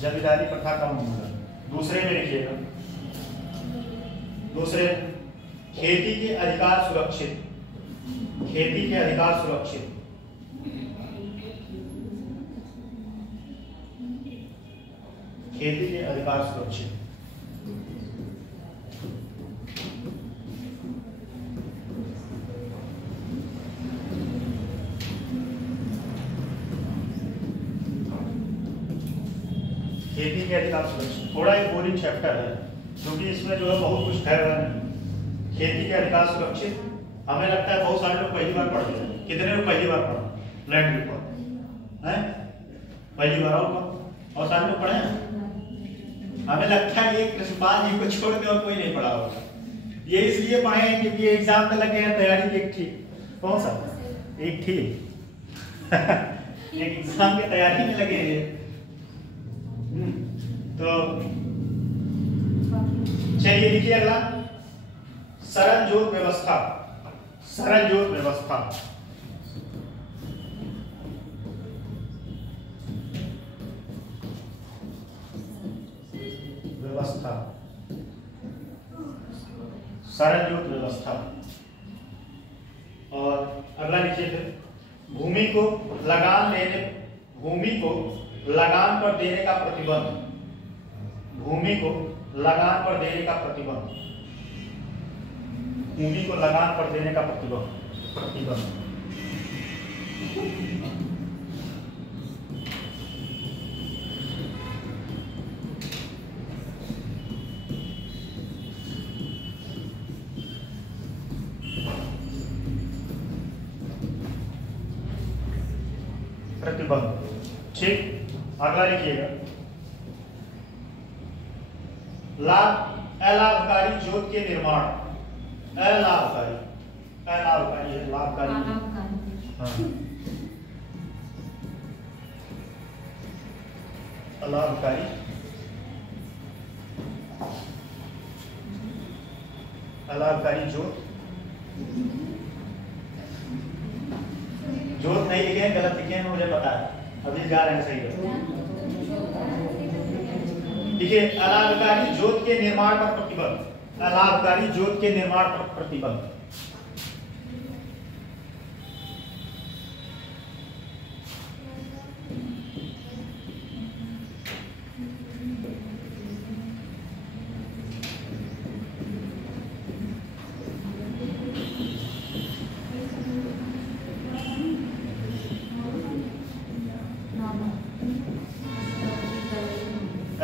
जमींदारी प्रथा का उन्मूलन। दूसरे में लिखिएगा, दूसरे खेती के अधिकार सुरक्षित, खेती के अधिकार सुरक्षित। खेती के अधिकार सुरक्षित। खेती के अधिकार सुरक्षित थोड़ा एक बोरिंग चैप्टर है, क्योंकि इसमें जो है बहुत कुछ है नहीं। खेती के अधिकार सुरक्षित हमें लगता है बहुत सारे लोग पहली बार पढ़ रहे हैं। कितने लोग पहली बार पढ़ा लैंड रिकॉर्ड है? पहली बार और सारे लोग पढ़े हैं? हमें लगता है एक कृष्णपाल जी को छोड़ के और कोई नहीं पढ़ा होगा। ये इसलिए पढ़े हैं क्योंकि एग्जाम में लगे हैं तैयारी की। एक ठीक कौन सा एक ठीक एक एग्जाम की तैयारी में लगे हैं। तो चलिए लिखिए अगला, सरल जोत व्यवस्था। सरल जोत व्यवस्था, व्यवस्था, सरल जोत व्यवस्था। और अगला लिखिए फिर भूमि को लगान देने, भूमि को लगान पर देने का प्रतिबंध, भूमि को लगान पर देने का प्रतिबंध, भूमि को लगान पर देने का प्रतिबंध, प्रतिबंध। प्रतिबंध। ठीक, अगला लिखिएगा अलाभकारी जोत के निर्माण। अलाभकारी, अलाभकारी है, लाभकारी। हाँ, अलाभकारी, अलाभकारी जोत। जोत नहीं लिखे हैं, गलत लिखे हैं, मुझे पता है, अभी जा रहे हैं सही है। देखिए अलाभकारी जोत के निर्माण पर प्रतिबंध, अलाभकारी जोत के निर्माण पर प्रतिबंध।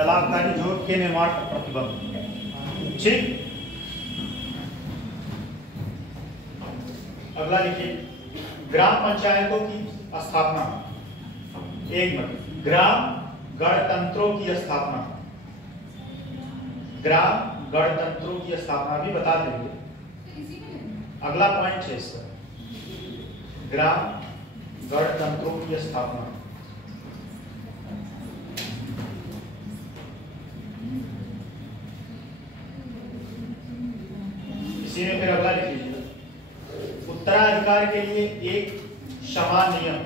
अलाभकारी जोत के निर्माण पर प्रतिबंध। ठीक, अगला लिखिए, ग्राम पंचायतों की स्थापना। 1 मिनट, ग्राम गणतंत्रों की स्थापना, ग्राम गणतंत्रों की स्थापना भी बता देंगे, अगला पॉइंट है इसका, ग्राम गणतंत्रों की स्थापना। इसी में फिर अगला लिख लीजिए, उत्तराधिकार के लिए एक समान नियम।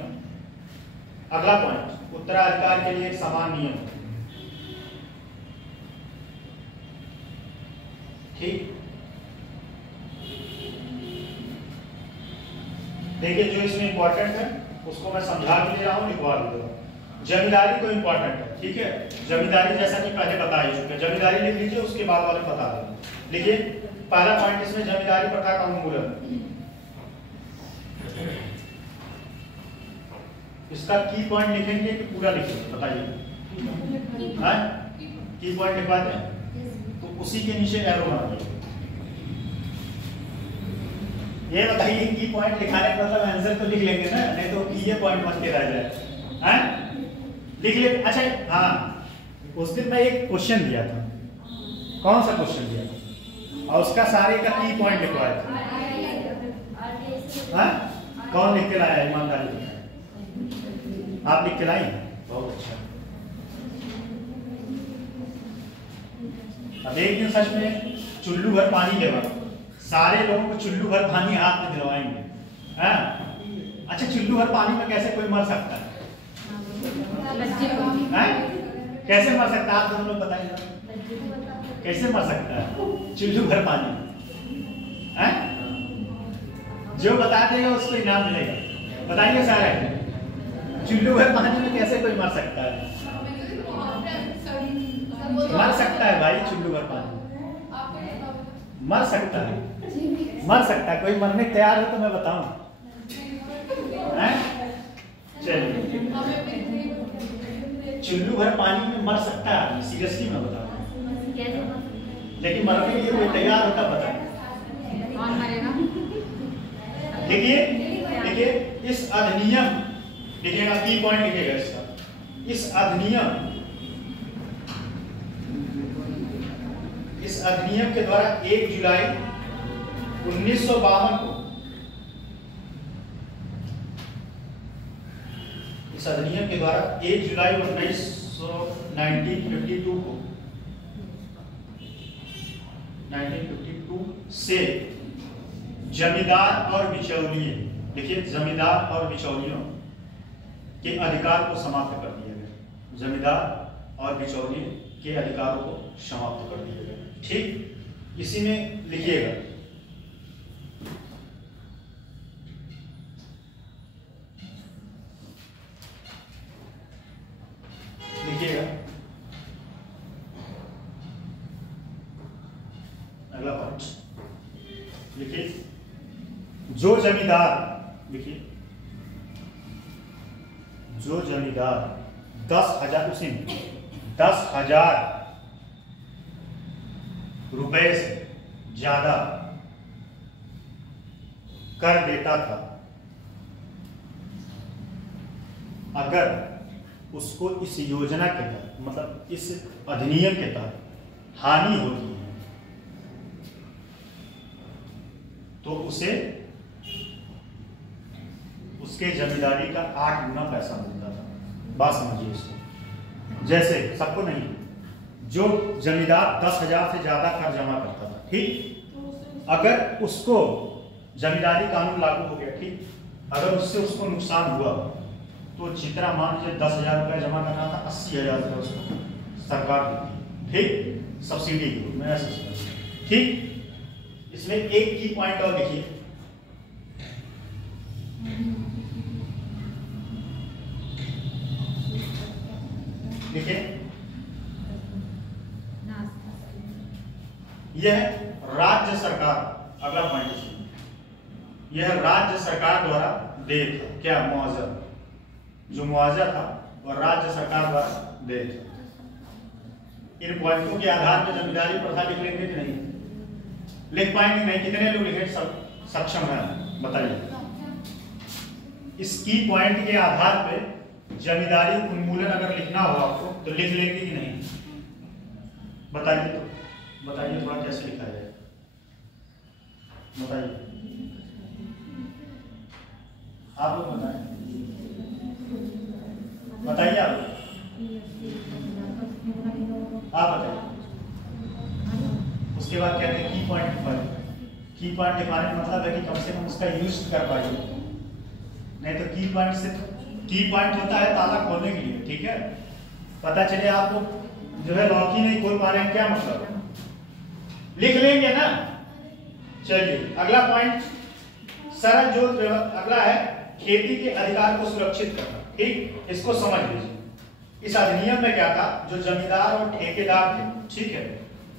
अगला पॉइंट, उत्तराधिकार के लिए एक समान नियम। ठीक, देखिए जो इसमें इंपॉर्टेंट है उसको मैं समझा भी दे रहा हूं, लिखवा भी दे रहा हूं। जमींदारी को इंपॉर्टेंट है, ठीक है, जमींदारी जैसा कि पहले बता ही चुके, जमींदारी लिख लीजिए, उसके बाद वाले बता दें। लिखिए, पहला पॉइंट इसमें जमींदारी प्रथा का उन्मूलन। इसका की पॉइंट लिखेंगे कि पूरा लिखेंगे, बताइए। की पॉइंट लिखवा दें तो उसी के नीचे एरो मारिए। ये बताइए, की पॉइंट लिखाने का मतलब आंसर तो लिख लेंगे ना, नहीं तो ये पॉइंट मत के रह जाए, हैं? लिख ले। अच्छा हाँ, उस दिन मैं एक क्वेश्चन दिया था, कौन सा क्वेश्चन दिया था, और उसका सारे का की पॉइंट लिखवाया था। हाँ, कौन लिख के लाया? ईमानदारी आप लिख के लाई, बहुत अच्छा। अब एक दिन सच में चुल्लू भर पानी के बाद सारे लोगों को चुल्लू भर पानी हाथ में दिलवाएंगे, हैं? अच्छा, चुल्लू भर पानी में कैसे कोई मर सकता है? कैसे मर सकता है? आप दोनों लोग बताइए, कैसे मर सकता है चुल्लू भर पानी? हैं? जो बता देगा उसको इनाम मिलेगा। बताइए सारे, चुल्लू भर पानी में कैसे कोई मर सकता है? मर सकता है भाई, चुल्लू भर पानी मर सकता है, मर सकता है। कोई मरने तैयार हो तो मैं बताऊं? चलिए, चुल्लू भर पानी में मर सकता है, सीरियसली मैं बता रहा हूं, लेकिन मरने के लिए कोई तैयार होता पता है? देखिए देखिए, इस अधिनियम, देखिएगा की पॉइंट लिखिएगा इसका, इस अधिनियम के द्वारा 1 जुलाई 1952 को, इस अधिनियम के द्वारा 1 जुलाई 1952 से जमींदार और बिचौलिए, देखिए जमींदार और बिचौलियों के अधिकार को समाप्त कर दिया गया। जमींदार और बिचौलिए के अधिकारों को समाप्त कर दिया गया। ठीक, इसी में लिखिएगा, अगला पॉइंट लिखिए, जो जमींदार, देखिए जो जमींदार 10,000, उसी में 10,000 रुपए से ज्यादा कर देता था, अगर उसको इस योजना के तहत, मतलब इस अधिनियम के तहत हानि होती है तो उसे उसके जमींदारी का 8 गुना पैसा मिलता था। बात समझिए इसको, जैसे सबको नहीं, जो जमींदार 10,000 से ज्यादा कर जमा करता था, ठीक, अगर उसको जमींदारी कानून लागू हो गया, ठीक, अगर उससे उसको नुकसान हुआ तो जितना मान लीजिए 10,000 रुपया जमा करना था, 80,000 रुपया उसको सरकार देती, ठीक, सब्सिडी में ऐसा, ठीक। इसमें एक की पॉइंट और लिखिए, देखिए यह राज्य सरकार, अगला पॉइंट, यह राज्य सरकार द्वारा देय था, क्या मुआवजा, जो मुआवजा था वह राज्य सरकार द्वारा देय था। इन पॉइंटों के आधार पर जमींदारी प्रथा लिख लेंगे कि नहीं? लिख पाएंगे नहीं? कितने लोग लिखे सक्षम है बताइए? इस की पॉइंट के आधार पे जमींदारी उन्मूलन अगर लिखना हो आपको तो लिख लेंगे कि नहीं? बताइए तो, बताइए थोड़ा कैसे लिखा जाए, बताइए आप लोग बताएं, बताइए आप बताइए। उसके बाद कहते हैं की पॉइंट पर, की पॉइंट दिखाने का मतलब है कि कम से कम उसका यूज कर पाइए, नहीं तो की पॉइंट से, की पॉइंट होता है ताला खोलने के लिए, ठीक है? पता चले आपको जो है लॉक ही नहीं खोल पा रहे हैं, क्या मतलब? लिख लेंगे ना। चलिए अगला पॉइंट, सरल जो अगला है खेती के अधिकार को सुरक्षित करना, ठीक? इसको समझ लीजिए। इस अधिनियम में क्या था, जो जमींदार और ठेकेदार थे, ठीक है,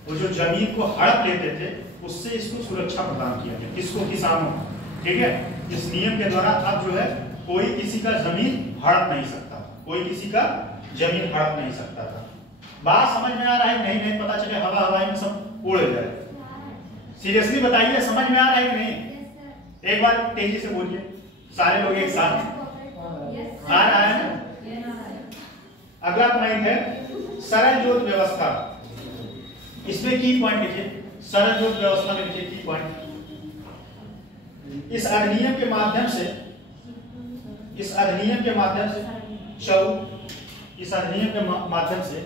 वो जो जमीन को हड़प लेते थे उससे इसको सुरक्षा प्रदान किया गया, किसको? किसानों को, ठीक है? इस नियम के द्वारा अब जो है कोई किसी का जमीन हड़प नहीं सकता, कोई किसी का जमीन हड़प नहीं सकता था। बात समझ में आ रहा है? नहीं नहीं पता चले हवा हवाई में सब उड़ जाए। सीरियसली बताइए, समझ में आ रहा है कि नहीं? एक बार तेजी से बोलिए, सारे लोग एक साथ। आ रहा है ना? अगला पॉइंट है सरल जोत व्यवस्था। इसमें की पॉइंट लिखिए, सरल जोत व्यवस्था में लिखिए की पॉइंट। इस अधिनियम के माध्यम से, इस अधिनियम के माध्यम से इस अधिनियम के माध्यम से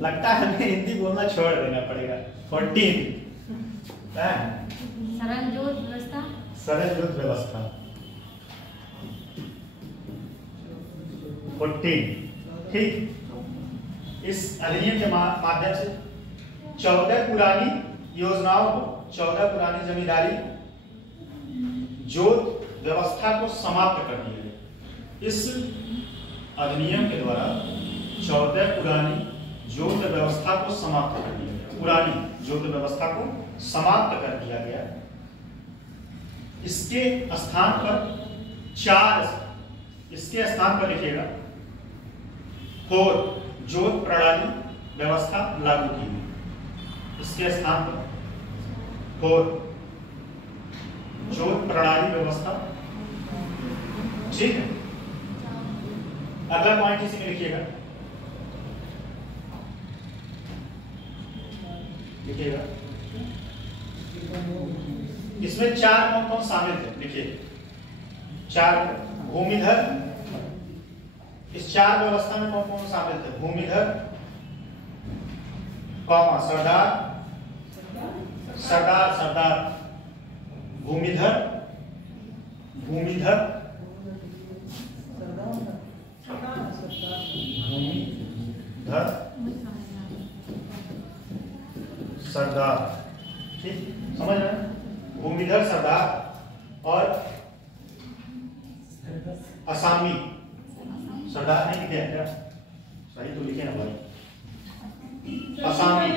लगता है हमें हिंदी बोलना छोड़ देना पड़ेगा। 14 सरल जोत व्यवस्था, सरल जोत व्यवस्था 14, ठीक? इस अधिनियम के माध्यम से 14 पुरानी योजनाओं को, 14 पुरानी जमींदारी जोत व्यवस्था को समाप्त कर दिया गया। इस अधिनियम के द्वारा 14 पुरानी जोत व्यवस्था को समाप्त कर दिया गया, पुरानी जोत व्यवस्था को समाप्त कर दिया गया। इसके स्थान पर 4, इसके स्थान पर लिखिएगा 4 जोत प्रणाली व्यवस्था लागू की गई। इसके स्थान पर 4 जोत प्रणाली व्यवस्था, ठीक है? अगला पॉइंट इसी में लिखिएगा, लिखिएगा। इसमें 4 कौन कौन शामिल थे? लिखिए 4 भूमिधर। इस 4 व्यवस्था में कौन कौन शामिल थे? भूमिधर, सरदार, सरदार सरदार, भूमिधर, भूमिधर, भूमिधर, सरदार, ठीक? समझ रहे हैं? भूमिधर, सरदार और असामी। सरदार नहीं लिखे क्या? सही तो लिखे ना भाई। असामी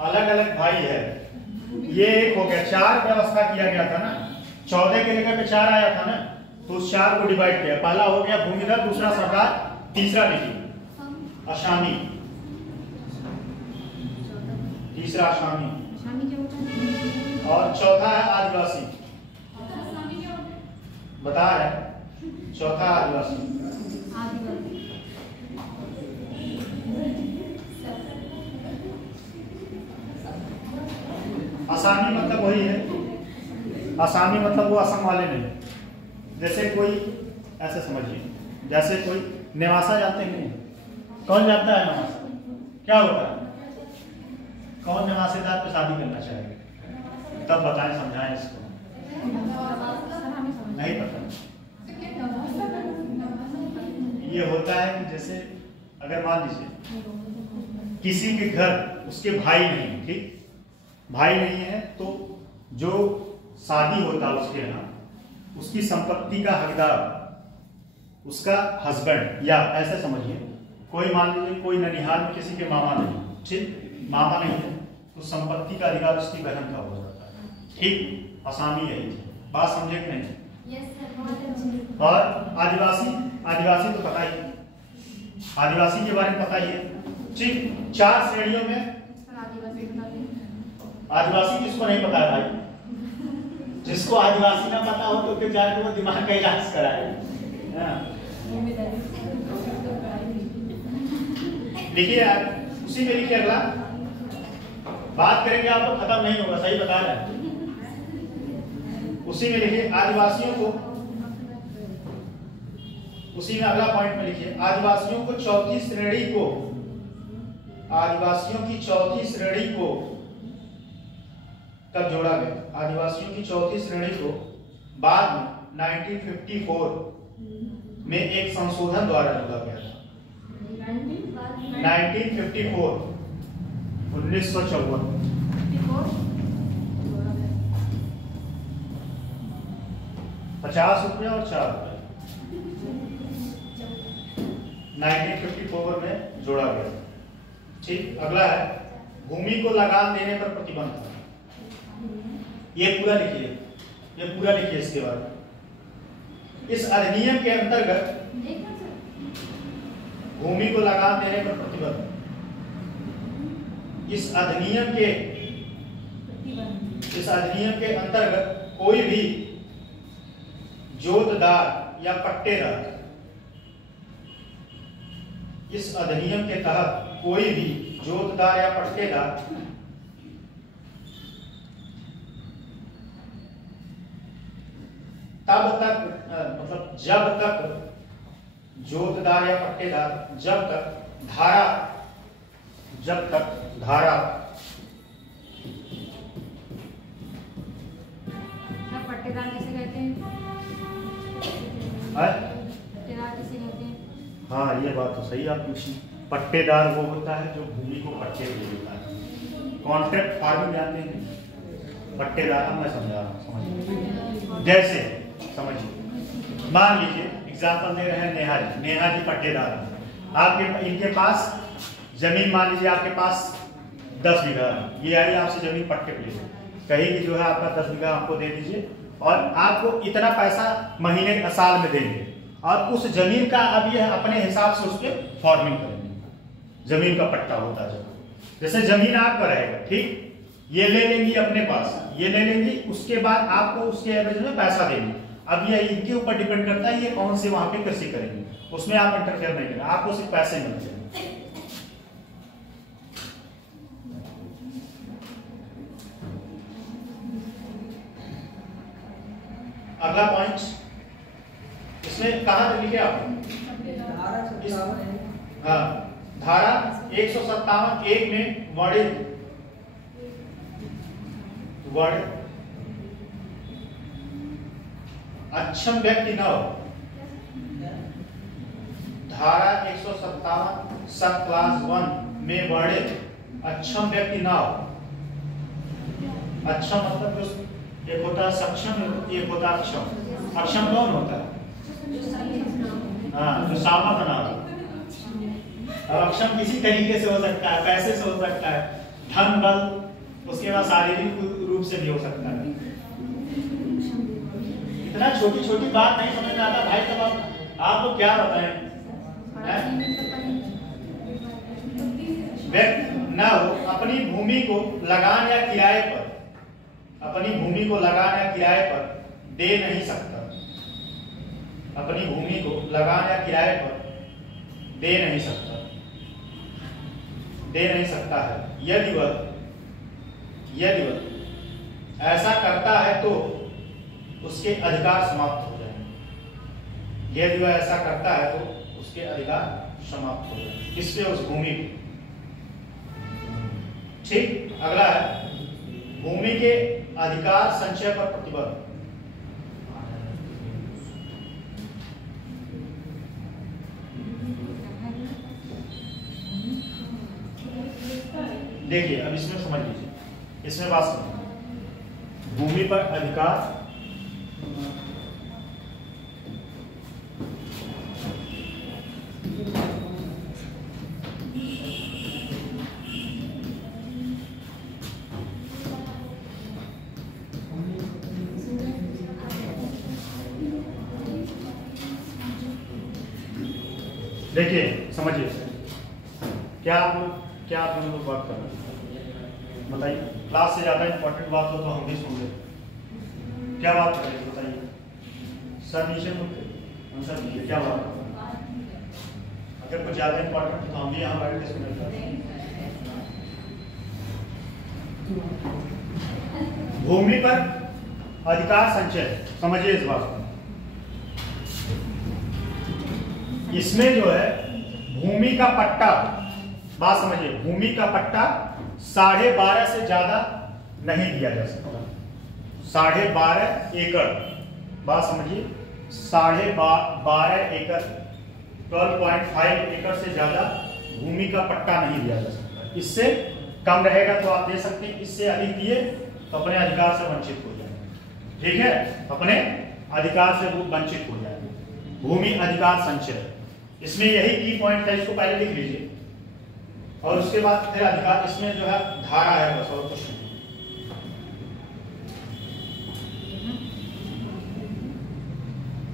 अलग अलग भाई है। ये एक हो गया, 4 व्यवस्था किया गया था ना, 14 के लेकर के 4 आया था ना, तो उस 4 को डिवाइड किया। पहला हो गया भूमिधर, दूसरा सरदार, तीसरा लिखिए असामी, तीसरा असामी, और चौथा है आदिवासी। बता रहे, चौथा आदिवासी। आसामी मतलब वही है, आसामी मतलब वो असम वाले नहीं। जैसे कोई, ऐसे समझिए, जैसे कोई नेवासा जानते हैं? कौन जानता है नेवासा? क्या होता है? कौन नेवासेदार पे शादी करना चाहेगा? तब बताएं, समझाएं इसको। नहीं पता? ये होता है कि जैसे अगर मान लीजिए किसी के घर उसके भाई नहीं, ठीक? भाई नहीं है तो जो शादी होता है उसके यहाँ, उसकी संपत्ति का हकदार उसका हस्बैंड, या ऐसे समझिए कोई मान लीजिए कोई ननिहाल में किसी के मामा नहीं, ठीक? मामा नहीं है तो संपत्ति का अधिकार उसकी बहन का हो जाता है, ठीक? आसामी यही थी। बात समझे कि नहीं? यस सर, बहुत अच्छे। और आदिवासी, आदिवासी तो पता ही, आदिवासी के बारे में पता ही है, ठीक। 4 श्रेणियों में आदिवासी किसको नहीं पता है भाई? जिसको आदिवासी ना पता हो तो फिर जाके वो दिमाग का इलाज कराए। लिखिए यार, उसी में लिखिए, अगला बात करेंगे आप तो खत्म नहीं होगा, सही बता रहे हैं। उसी में लिखिए आदिवासियों को, उसी में अगला पॉइंट में लिखिए आदिवासियों को चौथी श्रेणी को, आदिवासियों की चौथी श्रेणी को कब जोड़ा गया? आदिवासियों की चौथी श्रेणी को बाद में 1954 में एक संशोधन द्वारा जोड़ा गया था। 1954 1954 50 रुपया और 4 रुपया 1954 में जोड़ा गया, ठीक। अगला है भूमि को लगान देने पर प्रतिबंध। ये पूरा लिखिए, ये पूरा लिखिए इसके बाद। इस अधिनियम के अंतर्गत भूमि को लगान देने पर प्रतिबंध, इस अधिनियम के अंतर्गत कोई भी जोतदार या पट्टेदार, इस अधिनियम के तहत कोई भी जोतदार या पट्टेदार तब तक, मतलब जब तक जोतदार या पट्टेदार जब तक धारा पट्टेदार किसे कहते हैं? पट्टेदार किसे कहते हैं? हाँ, ये बात तो सही आप पूछी। पट्टेदार वो होता है जो भूमि को पट्टे दे देता है। कॉन्ट्रैक्ट फार्मिंग जानते हैं? पट्टेदार मैं समझा रहा हूँ, समझिए। जैसे समझिए, मान लीजिए एग्जाम्पल दे रहे हैं नेहा जी पट्टेदार, आपके इनके पास जमीन, मान लीजिए आपके पास 10 बीघा, ये आई आपसे जमीन पट्टे पे लीजिए, कहेगी जो है आपका 10 बीघा हमको दे दीजिए और आपको इतना पैसा महीने साल में देंगे, और उस जमीन का अब ये अपने हिसाब से उस पर फार्मिंग करेंगे। जमीन का पट्टा होता है, जैसे जमीन आपका रहेगा, ठीक, ये ले लेंगी अपने पास, ये ले लेंगी, उसके बाद आपको उसके एवरेज में पैसा देंगे। अब ये इनके ऊपर डिपेंड करता है ये कौन से वहां पे कृषि करेंगे, उसमें आप इंटरफेयर नहीं करेंगे, आपको सिर्फ पैसे मिलते हैं। अगला पॉइंट इसमें कहां तक लिखे आप? हाँ, धारा 157(1) में वर्णित अक्षम व्यक्ति न हो। धारा 157 सब क्लास 1 में वर्णित अक्षम व्यक्ति न हो। अक्षम मतलब एक होता है सक्षम, एक होता है अक्षम। अक्षम कौन होता है? हाँ, जो सामा बना हो। अब अक्षम किसी तरीके से हो सकता है, पैसे से हो सकता है, धन बल, उसके बाद शारीरिक रूप से भी हो सकता है। इतना छोटी छोटी बात नहीं समझ में आता भाई, तब आप लोग क्या बताएं? व्यक्ति न हो अपनी भूमि को लगान या किराए पर, अपनी भूमि को लगान या किराए पर दे नहीं सकता। अपनी भूमि को लगान या किराए पर दे नहीं सकता है। यदि वह ऐसा करता है तो उसके अधिकार समाप्त हो जाएंगे। यदि वह ऐसा करता है तो उसके अधिकार समाप्त हो जाएंगे, किसके? उस भूमि पे, ठीक। अगला है भूमि के अधिकार संचय पर प्रतिबंध। देखिए अब इसमें समझ लीजिए, इसमें बात समझिए। भूमि पर अधिकार देखिए समझिए, क्या आप लोग बात कर रहे हैं बताइए। क्लास से ज़्यादा इंपॉर्टेंट बात हो तो हम भी सुन ले। क्या बात कर रहे हैं बताइए। सर नीचे आंसर दीजिए, क्या बात कर रहे हैं? अगर कुछ ज़्यादा इंपॉर्टेंट तो हम भी यहाँ बैठ के सुनेंगे। भूमि पर अधिकार संचय, समझिए इस बात को। इसमें जो है भूमि का पट्टा, बात समझिए, भूमि का पट्टा 12.5 से ज्यादा नहीं दिया जा सकता। 12.5 एकड़, बात समझिए, 12.5 एकड़, 12.5 एकड़ से ज्यादा भूमि का पट्टा नहीं दिया जा सकता। इससे कम रहेगा तो आप दे सकते हैं, इससे अधिक दिए तो अपने अधिकार से वंचित हो जाएंगे। ठीक है, अपने अधिकार से वो वंचित हो जाएंगे। भूमि अधिकार संचय, इसमें यही की पॉइंट था, इसको पहले लिख लीजिए और उसके बाद फिर अधिकार, इसमें जो है धारा है बस, और कुछ नहीं।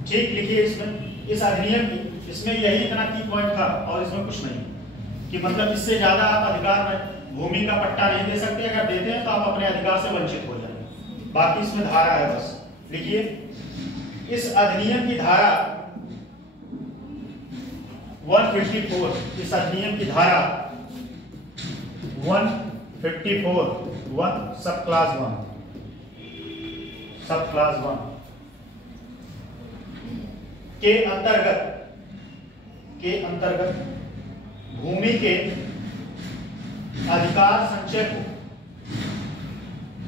ठीक लिखिए इसमें, इस अधिनियम की, इसमें यही इतना की पॉइंट था और इसमें कुछ नहीं कि मतलब इससे ज्यादा आप अधिकार में भूमि का पट्टा नहीं दे सकते। अगर देते हैं तो आप अपने अधिकार से वंचित हो जाएंगे। बाकी इसमें धारा है बस, लिखिए इस अधिनियम की धारा 154, इस अधिनियम की धारा 154 सब क्लास 1 के अंतर्गत भूमि के अधिकार संचय को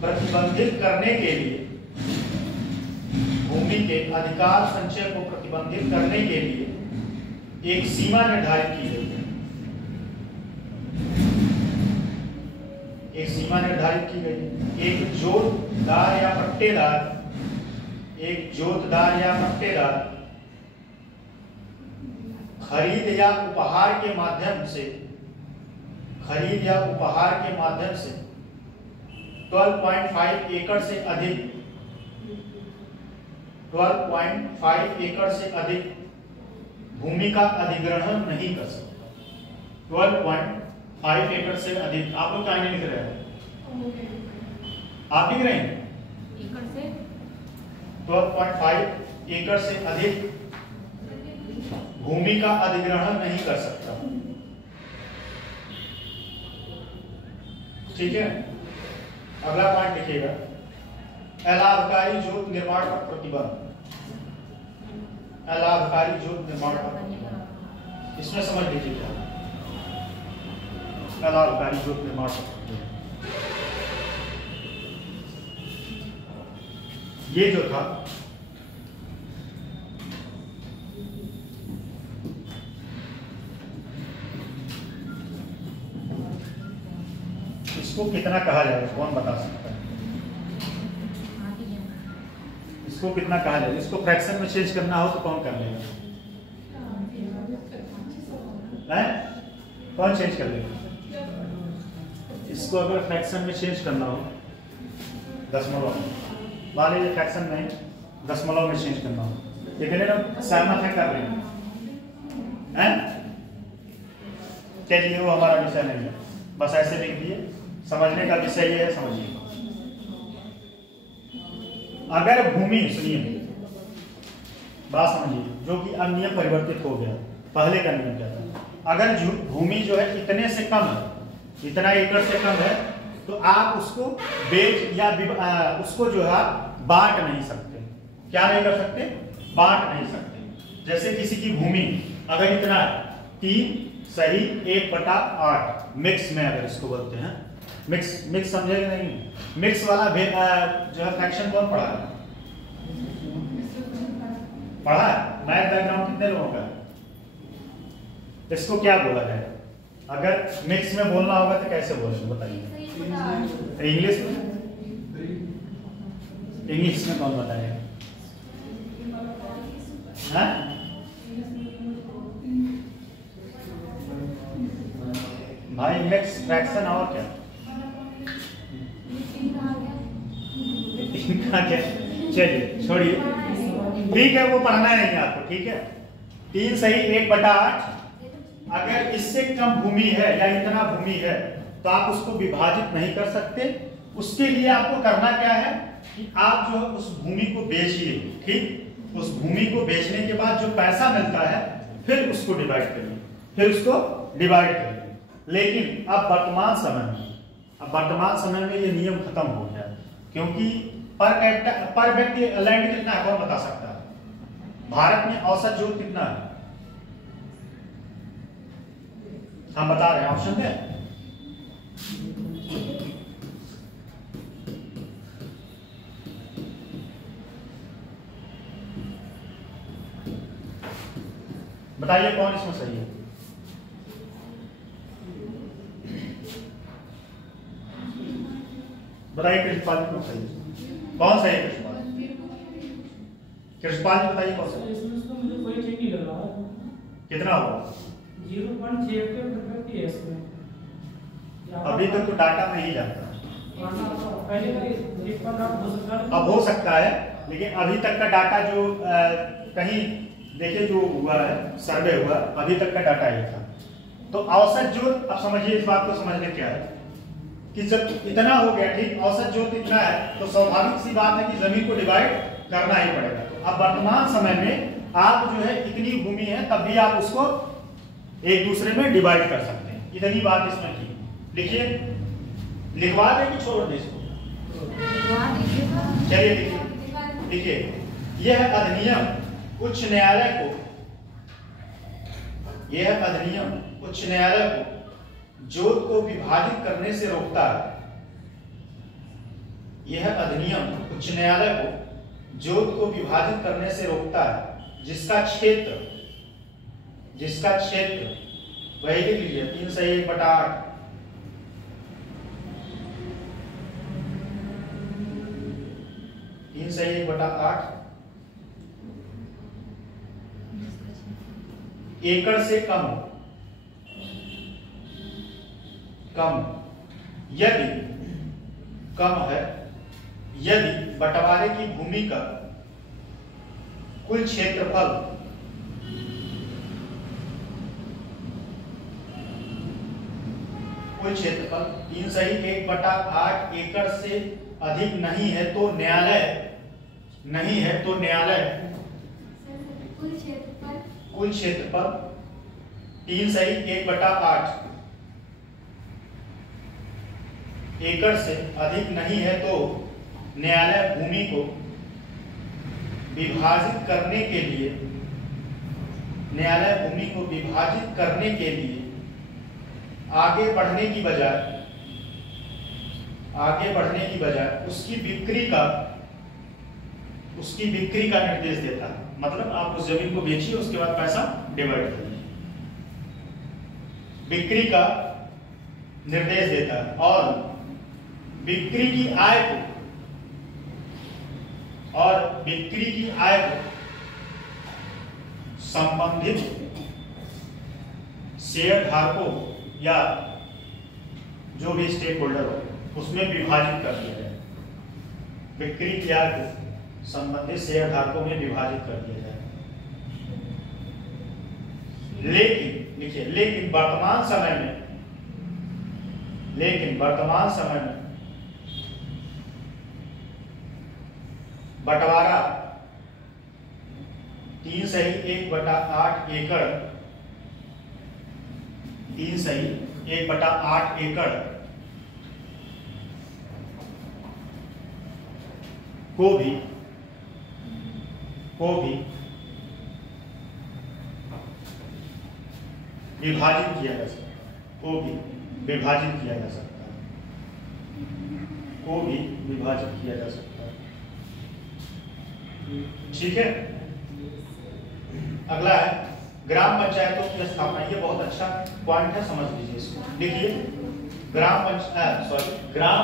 प्रतिबंधित करने के लिए, भूमि के अधिकार संचय को प्रतिबंधित करने के लिए एक सीमा निर्धारित की गई है। एक सीमा निर्धारित की गई है। एक जोतदार या पट्टेदार खरीद या उपहार के माध्यम से 12.5 एकड़ से अधिक 12.5 एकड़ से अधिक भूमि का अधिग्रहण नहीं कर सकता। 12.5 एकड़ से अधिक, आप लोग क्या नहीं लिख रहे हैं? आप लिख रहे हैं एकड़ से 12.5 एकड़ से अधिक भूमि का अधिग्रहण नहीं कर सकता। ठीक है, अगला पॉइंट लिखिएगा, अलाभकारी जोत निर्माण पर प्रतिबंध। अलाभकारी जोत निर्माण पर प्रतिबंध, इसमें समझ लीजिए क्या अलाभकारी जोत निर्माण पर प्रतिबंध। ये जो था इसको कितना कहा जाएगा, कौन बता सकता है? इसको कितना कहा जाएगा? इसको फ्रैक्शन में चेंज करना हो तो कौन कर लेगा? कौन चेंज कर लेगा? इसको अगर फ्रैक्शन में चेंज करना हो, दशमलव, मान लीजिए फ्रैक्शन में दशमलव में चेंज करना हो, लेकिन हम सहमत है कर रहे हैं, चलिए वो हमारा विषय नहीं है, बस ऐसे लिख दिए। समझने का विषय ये है, समझिए। अगर भूमि, सुनिए बात समझिए, जो कि अब नियम परिवर्तित हो गया, पहले का नियम क्या था? अगर भूमि जो है इतने से कम है, इतना एकड़ से कम है, तो आप उसको बेच या उसको जो है बांट नहीं सकते। क्या नहीं कर सकते? बांट नहीं सकते। जैसे किसी की भूमि अगर इतना 3 सही 1/8 मिक्स में, अगर इसको बोलते हैं मिक्स समझेगा नहीं? मिक्स वाला जो है फ्रैक्शन कौन पढ़ा है? पढ़ा है? मैथ बैकग्राउंड कितने लोगों का है? इसको क्या बोला जाए? अगर मिक्स में बोलना होगा तो कैसे बोलेंगे बताइए? इंग्लिश में? इंग्लिश में कौन बताएगा? भाई मिक्स फ्रैक्शन और क्या? क्या? चलिए छोड़िए, ठीक है, वो पढ़ना नहीं है आपको। ठीक है, 3 सही 1/8 अगर इससे कम भूमि है या इतना भूमि है तो आप उसको विभाजित नहीं कर सकते। उसके लिए आपको करना क्या है कि आप जो उस भूमि को बेचिए, ठीक, उस भूमि को बेचने के बाद जो पैसा मिलता है फिर उसको डिवाइड करिए, फिर उसको डिवाइड करिए। लेकिन अब वर्तमान समय में ये नियम खत्म हो गया, क्योंकि पर व्यक्ति लैंड कितना है कौन बता सकता है? भारत में औसत जोत कितना है? हम बता रहे हैं, ऑप्शन में बताइए कौन इसमें सही है? बताइए कृष्णपाल जी कौन सही है? कौन सही है कृष्णपाल? कृष्णपाल जी बताइए कौन सही है? इसमें तो मुझे कोई चीज नहीं लग रहा। कितना होगा? 0.68 है इसमें। अभी तक तो डाटा में ही जाता है, पहले का 1.8 हो सकता है। अब हो सकता है, लेकिन अभी तक का डाटा जो कहीं देखिए जो हुआ है, सर्वे हुआ, अभी तक का डाटा ही था। तो औसत जोत, अब समझिए इस बात को समझने क्या है कि जब इतना हो गया, ठीक, औसत जोत इतना है तो स्वाभाविक सी बात है कि जमीन को डिवाइड करना ही पड़ेगा। तो अब वर्तमान समय में आप जो है इतनी भूमि है तब भी आप उसको एक दूसरे में डिवाइड कर सकते हैं। इतनी बात इसमें की। लिखिए, लिखवा दें कि छोड़ दें इसको? चलिए लिखिए। देखिए, यह अधिनियम उच्च न्यायालय को जोत को विभाजित करने से रोकता है। यह अधिनियम उच्च न्यायालय को जोत को विभाजित करने से रोकता है, जिसका क्षेत्र वही लिख लीजिए 3 से 1/8 3 से 1/8 एकड़ से कम यदि कम है, यदि बंटवारे की भूमि का कुल क्षेत्रफल कुल क्षेत्रफल 3 सही 1/8 एकड़ से अधिक नहीं है तो न्यायालय कुल क्षेत्रफल 3 सही 1/8 एकड़ से अधिक नहीं है तो न्यायालय भूमि को विभाजित करने के लिए आगे बढ़ने की बजाय उसकी बिक्री का निर्देश देता है। मतलब आप उस जमीन को बेचिए, उसके बाद पैसा डिवाइड करिए, बिक्री का निर्देश देता है। और बिक्री की आय को संबंधित शेयर धारकों या जो भी स्टेक होल्डर हो उसमें विभाजित कर दिया जाए। बिक्री की आय को संबंधित शेयर धारकों में विभाजित कर दिया जाए। लेकिन वर्तमान समय में बंटवारा 3 सही 1/8 एकड़ 3 सही 1/8 एकड़ को भी विभाजित किया जा सकता है। ठीक है। अगला है ग्राम पंचायतों की स्थापना। ये बहुत अच्छा पॉइंट है, समझ लीजिए इसको। देखिए, ग्राम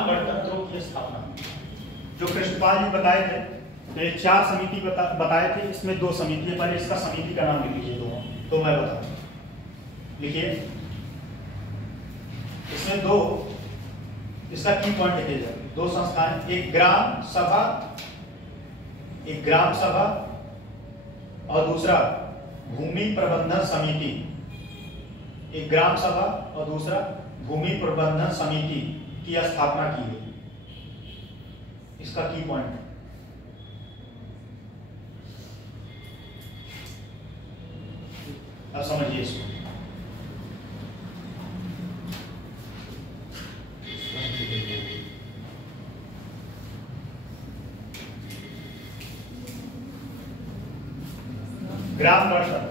गणतंत्रों की स्थापना जो कृष्णपाल जी बताए थे, तो 4 समिति बताए थे, इसमें 2 समिति है। पहले इसका समिति का नाम लिख लीजिए, तो मैं बताऊं। लिखिए, इसमें 2 इसका की पॉइंट लिखिए जाए। 2 संस्थाएं, एक ग्राम सभा और दूसरा भूमि प्रबंधन समिति। एक ग्राम सभा और दूसरा भूमि प्रबंधन समिति की स्थापना की गई। इसका की पॉइंट, अब समझिए इसको। ग्राम गठन,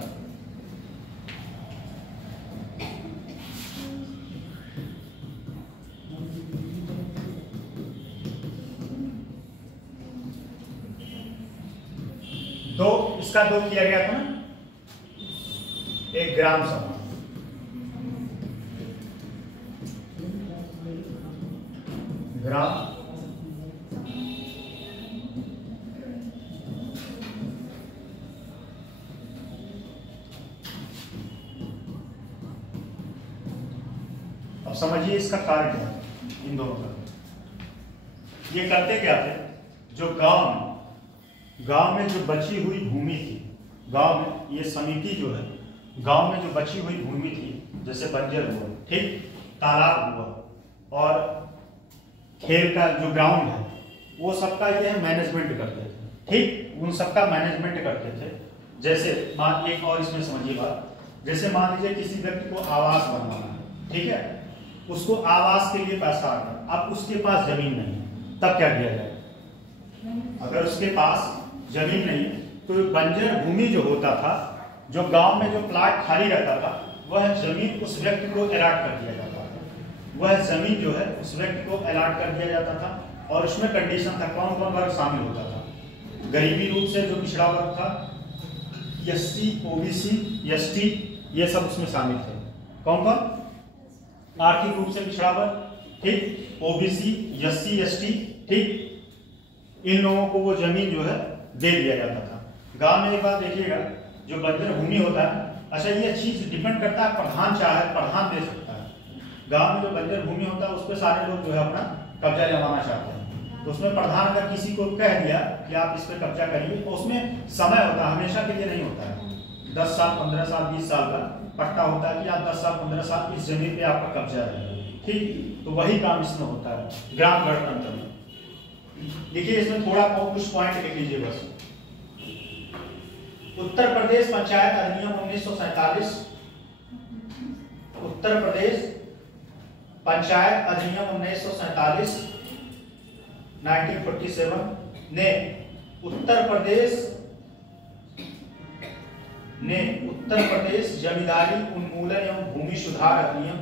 इसका दो किया गया था ना, एक ग्राम सभा, ग्राम अब समझिए इसका कार्य क्या है इन दोनों का। ये करते क्या थे, जो गांव में जो बची हुई भूमि थी, गांव में ये समिति जो है, गांव में जो बची हुई भूमि थी, जैसे बंजर हुआ, ठीक, तालाब हुआ और खेल का जो ग्राउंड है, वो सबका ये मैनेजमेंट करते थे, ठीक, उन सबका मैनेजमेंट करते थे। जैसे मान, एक और इसमें समझिए बात, जैसे मान लीजिए किसी व्यक्ति को आवास बनवाना है, ठीक है, उसको आवास के लिए पैसा आ रहा है, अब उसके पास जमीन नहीं है, तब क्या किया जाए? अगर उसके पास जमीन नहीं तो बंजर भूमि जो होता था, जो गांव में जो प्लाट खाली रहता था, वह जमीन उस व्यक्ति को अलॉट कर दिया जाता था, वह जमीन जो है उस व्यक्ति को अलॉट कर दिया जाता था। और उसमें कंडीशन था, कौन कौन वर्ग शामिल होता था? गरीबी रूप से जो पिछड़ा वर्ग था, एससी, ओबीसी, एसटी, ये सब उसमें शामिल थे। कौन कौन? आर्थिक रूप से पिछड़ा वर्ग, ठीक, ओबीसी, एससी, एसटी, ठीक, इन लोगों को वो जमीन जो है दे दिया जाता था। गांव में एक बात देखिएगा, जो बंजर भूमि होता है, अच्छा ये चीज डिपेंड करता है, प्रधान चाहे प्रधान दे सकता है। गांव में जो बंजर भूमि होता है उस पर सारे लोग जो है अपना कब्जा जमाना चाहते हैं, तो उसमें प्रधान अगर किसी को कह दिया कि आप इस पर कब्जा करिए, तो उसमें समय होता है, हमेशा के लिए नहीं होता है। 10 साल, 15 साल, 20 साल का पट्टा होता है कि आप 10 साल, 15 साल इस जमीन पे आपका कब्जा रहेगा, ठीक। तो वही काम इसमें होता है ग्राम गणतंत्र में। देखिए इसमें थोड़ा कुछ पॉइंट लिख लीजिए बस। उत्तर प्रदेश पंचायत अधिनियम 1947, उत्तर प्रदेश पंचायत अधिनियम 1947 1947 ने उत्तर प्रदेश जमींदारी उन्मूलन एवं भूमि सुधार अधिनियम,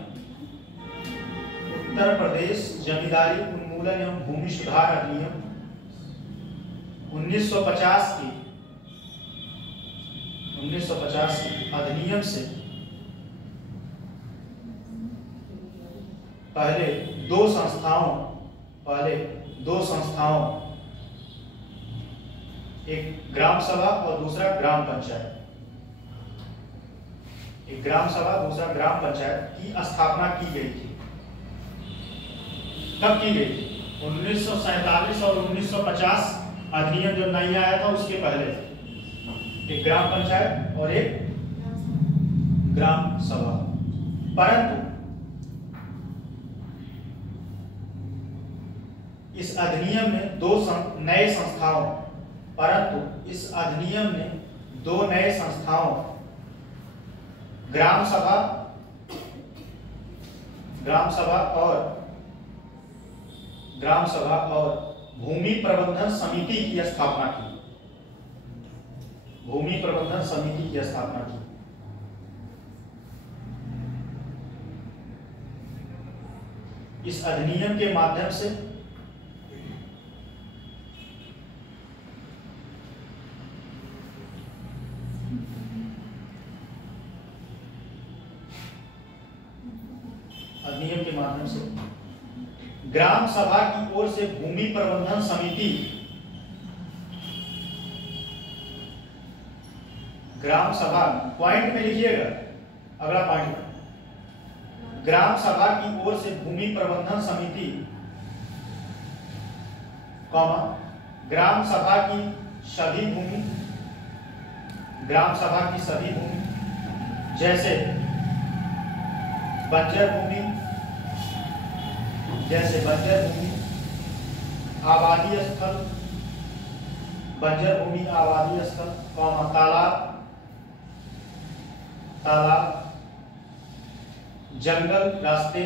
उत्तर प्रदेश जमींदारी उन्मूलन एवं भूमि सुधार अधिनियम 1950 की अधिनियम से पहले दो संस्थाओं, एक ग्राम सभा और दूसरा ग्राम पंचायत, एक ग्राम सभा दूसरा ग्राम पंचायत की स्थापना की गई थी। कब की गई थी? 1947 और 1950 अधिनियम जब नहीं आया था उसके पहले, एक ग्राम पंचायत और एक ग्राम सभा। परंतु इस अधिनियम ने दो नए संस्थाओं, ग्राम सभा और भूमि प्रबंधन समिति की स्थापना की। इस अधिनियम के माध्यम से ग्राम सभा की ओर से भूमि प्रबंधन समिति, ग्राम सभा पॉइंट में लिखिएगा, अगला पॉइंट में, ग्राम सभा की ओर से भूमि प्रबंधन समिति, ग्राम सभा की सभी भूमि, जैसे बंजर भूमि, जैसे बंजर भूमि, आबादी स्थल, बंजर भूमि आबादी स्थल, कौमा तालाब, तालाब, जंगल रास्ते,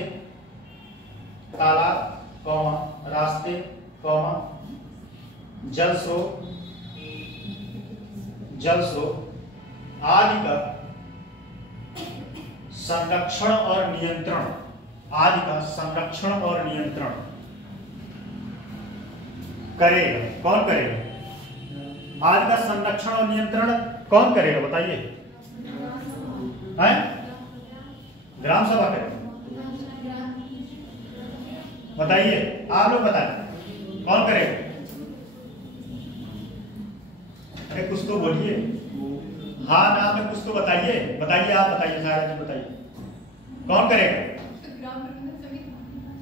तालाब कौमा रास्ते कौमा जल स्रोत, जल स्रोत आदि का संरक्षण और नियंत्रण, आदि का संरक्षण और नियंत्रण करेगा। कौन करेगा? आदि का संरक्षण और नियंत्रण कौन करेगा बताइए? ग्राम सभा करेगा। बताइए, आप लोग बताएं कौन करेगा? अरे कुछ तो बोलिए, हाँ ना में कुछ तो बताइए, बताइए आप बताइए, सारा जी बताइए कौन करेगा?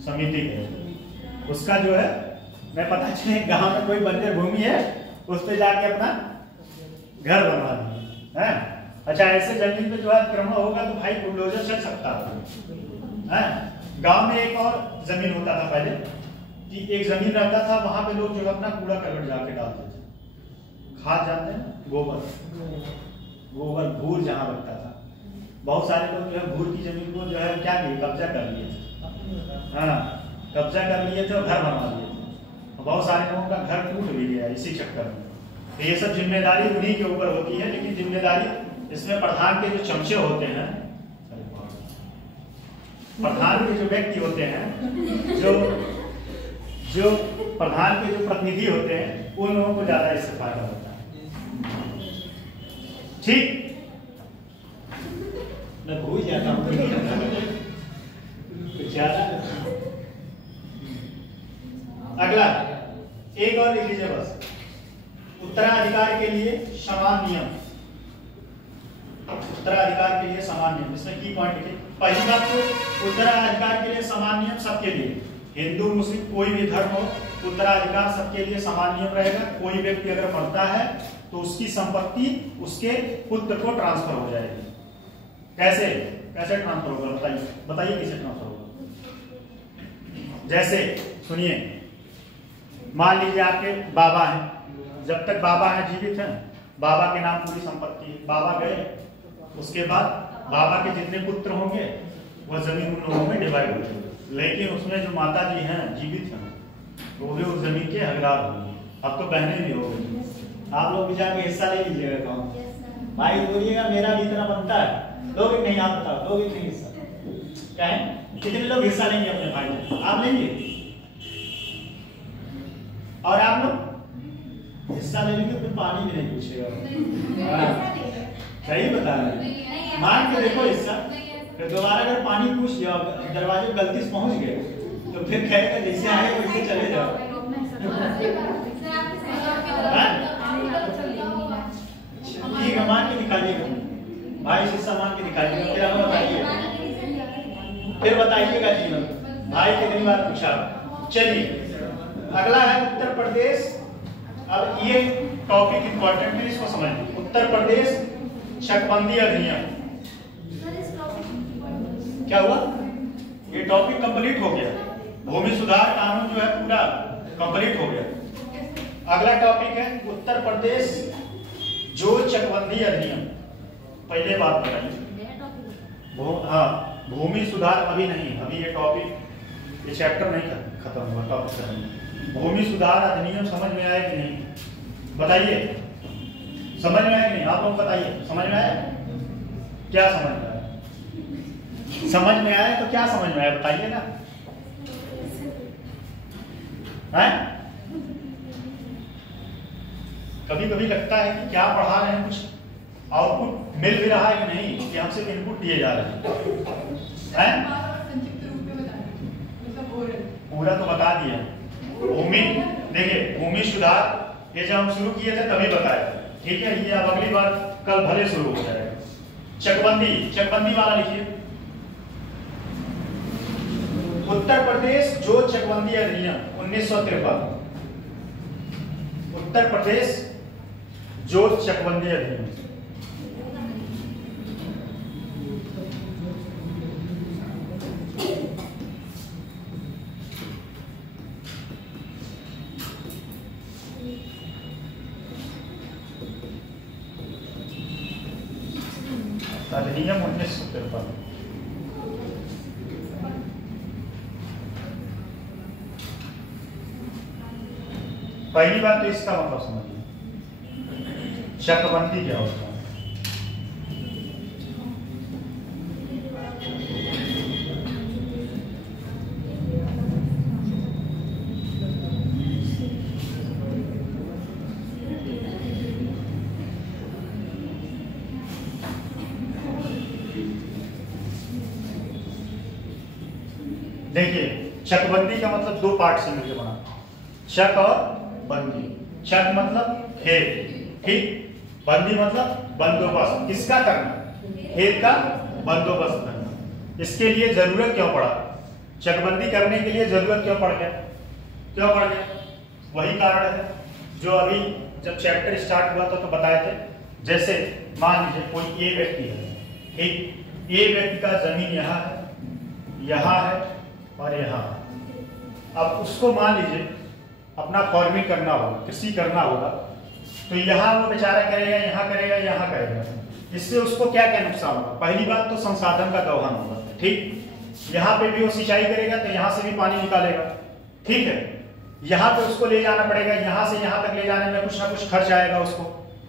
समिति है। उसका जो है मैं पता चले गांव में कोई बंजर भूमि है उस पे जाके अपना घर बनवा दिए हैं। अच्छा, ऐसे जमीन पे जो है अतिक्रमण होगा तो भाई बुलडोजर चल सकता है। गांव में एक और जमीन होता था पहले कि एक जमीन रहता था, वहां पे लोग जो अपना कूड़ा करकट जाके डालते थे, खाद जानते हैं, गोबर, गोबर भूर जहां लगता था। बहुत सारे लोग जो है भूर की जमीन को जो है क्या किए, कब्जा कर लिए थे, हाँ कब्जा कर लिए थे और घर बनवा लिए थे। बहुत सारे लोगों का घर टूट भी गया इसी चक्कर में। तो ये सब जिम्मेदारी उन्हीं के ऊपर होती है, लेकिन जिम्मेदारी इसमें प्रधान के जो चमचे होते हैं, प्रधान के जो व्यक्ति होते हैं, जो प्रधान के जो प्रतिनिधि होते हैं, उन लोगों को ज्यादा इससे फायदा होता है। ठीक, मैं भूल जाता हूँ ज्यादा। अगला एक और लिख लीजिए बस, उत्तराधिकार के लिए समान नियम, उत्तराधिकार के लिए समान नियम। इसमें की पॉइंट लिखिए। पहली बात तो उत्तराधिकार के लिए समान नियम सबके लिए, हिंदू मुस्लिम कोई भी धर्म हो, उत्तराधिकार सबके लिए समान नियम रहेगा। कोई व्यक्ति अगर मरता है तो उसकी संपत्ति उसके पुत्र को ट्रांसफर हो जाएगी। कैसे कैसे ट्रांसफर होगा बताइए, बताइए किसे ट्रांसफर होगा? जैसे सुनिए, मान लीजिए आपके बाबा हैं, जब तक बाबा है जीवित हैं, बाबा के नाम पूरी संपत्ति, बाबा गए उसके बाद बाबा के जितने पुत्र होंगे वह जमीन उन लोगों में डिवाइड हो जाएगी। लेकिन उसमें जो माता जी हैं जीवित हैं वो भी उस जमीन के हकदार होंगे। अब तो बहनें भी हो गई। आप लोग भी जाके हिस्सा ले लीजिएगा। कौन भाई बोलिएगा मेरा भी इतना बनता है, लोग नहीं, आप बताओ लोग नहीं हिस्सा क्या है? कितने लोग हिस्सा लेंगे अपने भाई? आप लेंगे? और आप लोग हिस्सा ले लेंगे फिर पानी भी नहीं पूछेगा। सही बता रहे हैं, मान के देखो हिस्सा, फिर दोबारा अगर पानी पूछ लिया, दरवाजे गलती से पहुंच गए तो फिर कहेगा जैसे आए वैसे चले जाओ। ठीक है, मान के दिखाइएगा भाई, हिस्सा मान के दिखाइएगा, फिर आप बताइए, फिर बताइएगा जीवन भाई कितनी बार पूछा। चलिए अगला है उत्तर प्रदेश। अब ये टॉपिक इंपॉर्टेंट है, इसको समझिए। उत्तर प्रदेश चकबंदी अधिनियम। क्या हुआ? ये टॉपिक कंप्लीट हो गया। भूमि सुधार कानून जो है पूरा कंप्लीट हो गया। अगला टॉपिक है उत्तर प्रदेश जो चकबंदी अधिनियम। पहले बात बताइए, हाँ भूमि सुधार अभी नहीं, अभी ये टॉपिक, ये चैप्टर नहीं खत्म हुआ, टॉपिक खत्म। भूमि सुधार अधिनियम समझ में आया कि नहीं? बताइए, समझ में आया कि नहीं? आप लोग बताइए, समझ में आया? क्या समझ में आया? समझ में आया तो क्या समझ में आया बताइए ना। है कभी कभी लगता है कि क्या पढ़ा रहे हैं, कुछ आउटपुट मिल भी रहा है कि नहीं, कि हम सिर्फ इनपुट दिए जा रहे हैं। पूरा तो बता दिया। भूमि देखिए, भूमि सुधार ये जब हम शुरू किए थे तभी बताया, ठीक है? ये अब अगली बार कल भले शुरू हो जाएगा। चकबंदी, चकबंदी वाला लिखिए। उत्तर प्रदेश जो चकबंदी अधिनियम 1953। उत्तर प्रदेश जो चकबंदी अधिनियम अधिनियम 1953। पहली बात तो इसका मतलब समझिए, चकबंदी क्या होता है। देखिए, चकबंदी का मतलब दो पार्ट से मिलकर बना, चक और बंदी। चक मतलब खेत, ठीक, बंदी मतलब बंदोबस्त। किसका करना? खेत का बंदोबस्त करना। इसके लिए जरूरत क्यों पड़ा? चकबंदी करने के लिए जरूरत क्यों पड़ गया? क्यों पड़ गया? वही कारण है जो अभी जब चैप्टर स्टार्ट हुआ था तो बताए थे। जैसे मान लीजिए कोई ए व्यक्ति है, ठीक, ए व्यक्ति का जमीन यहाँ है, यहाँ है और यहाँ है। अब उसको मान लीजिए अपना फार्मिंग करना होगा, कृषि करना होगा, तो यहाँ वो बेचारा करेगा, यहाँ करेगा, यहाँ करेगा। इससे उसको क्या क्या नुकसान होगा? पहली बात तो संसाधन का दोहन होगा, ठीक, यहाँ पे भी वो सिंचाई करेगा तो यहाँ से भी पानी निकालेगा, ठीक है, यहाँ पे उसको ले जाना पड़ेगा, यहाँ से यहाँ तक ले जाने में कुछ ना कुछ खर्च आएगा उसको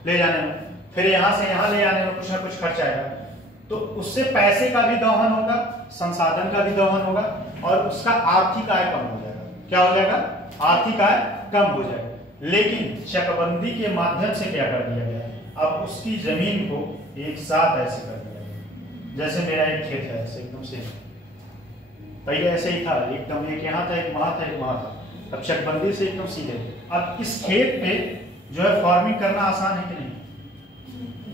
ले जाने में, फिर यहाँ से यहाँ ले जाने में कुछ ना कुछ खर्च आएगा। तो उससे पैसे का भी दोहन होगा, संसाधन का भी दोहन होगा और उसका आर्थिक आय कम हो जाएगा। क्या हो जाएगा? आर्थिक आय कम हो जाएगा। लेकिन चकबंदी के माध्यम से क्या कर दिया गया? अब उसकी जमीन को एक साथ ऐसे कर दिया गया, जैसे मेरा एक खेत है ऐसे एकदम से, पहले ऐसे ही था, एकदम एक यहाँ था, एक वहां था, एक वहां था। अब चकबंदी से एकदम सीधे। अब इस खेत पे जो है फार्मिंग करना आसान है कि नहीं?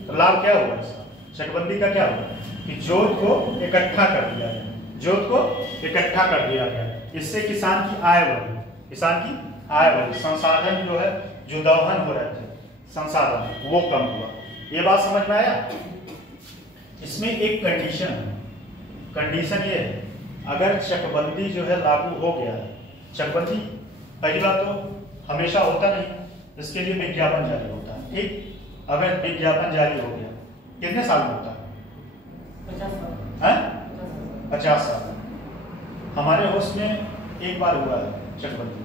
तो लाभ क्या हुआ इसका? चकबंदी का क्या हुआ कि जोत को इकट्ठा कर दिया गया, जोत को इकट्ठा कर दिया गया। इससे किसान की आय बढ़ी, किसान की आय बढ़ी, संसाधन जो है जो दोहन हो रहे थे संसाधन वो कम हुआ। ये बात समझ में आया? इसमें एक कंडीशन है, कंडीशन ये है अगर चकबंदी जो है लागू हो गया, चकबंदी पहली बात तो हमेशा होता नहीं, इसके लिए विज्ञापन जारी होता है, ठीक। अगर विज्ञापन जारी हो गया कितने साल में होता है? 50 साल। हमारे होश में एक बार हुआ है चकबंदी,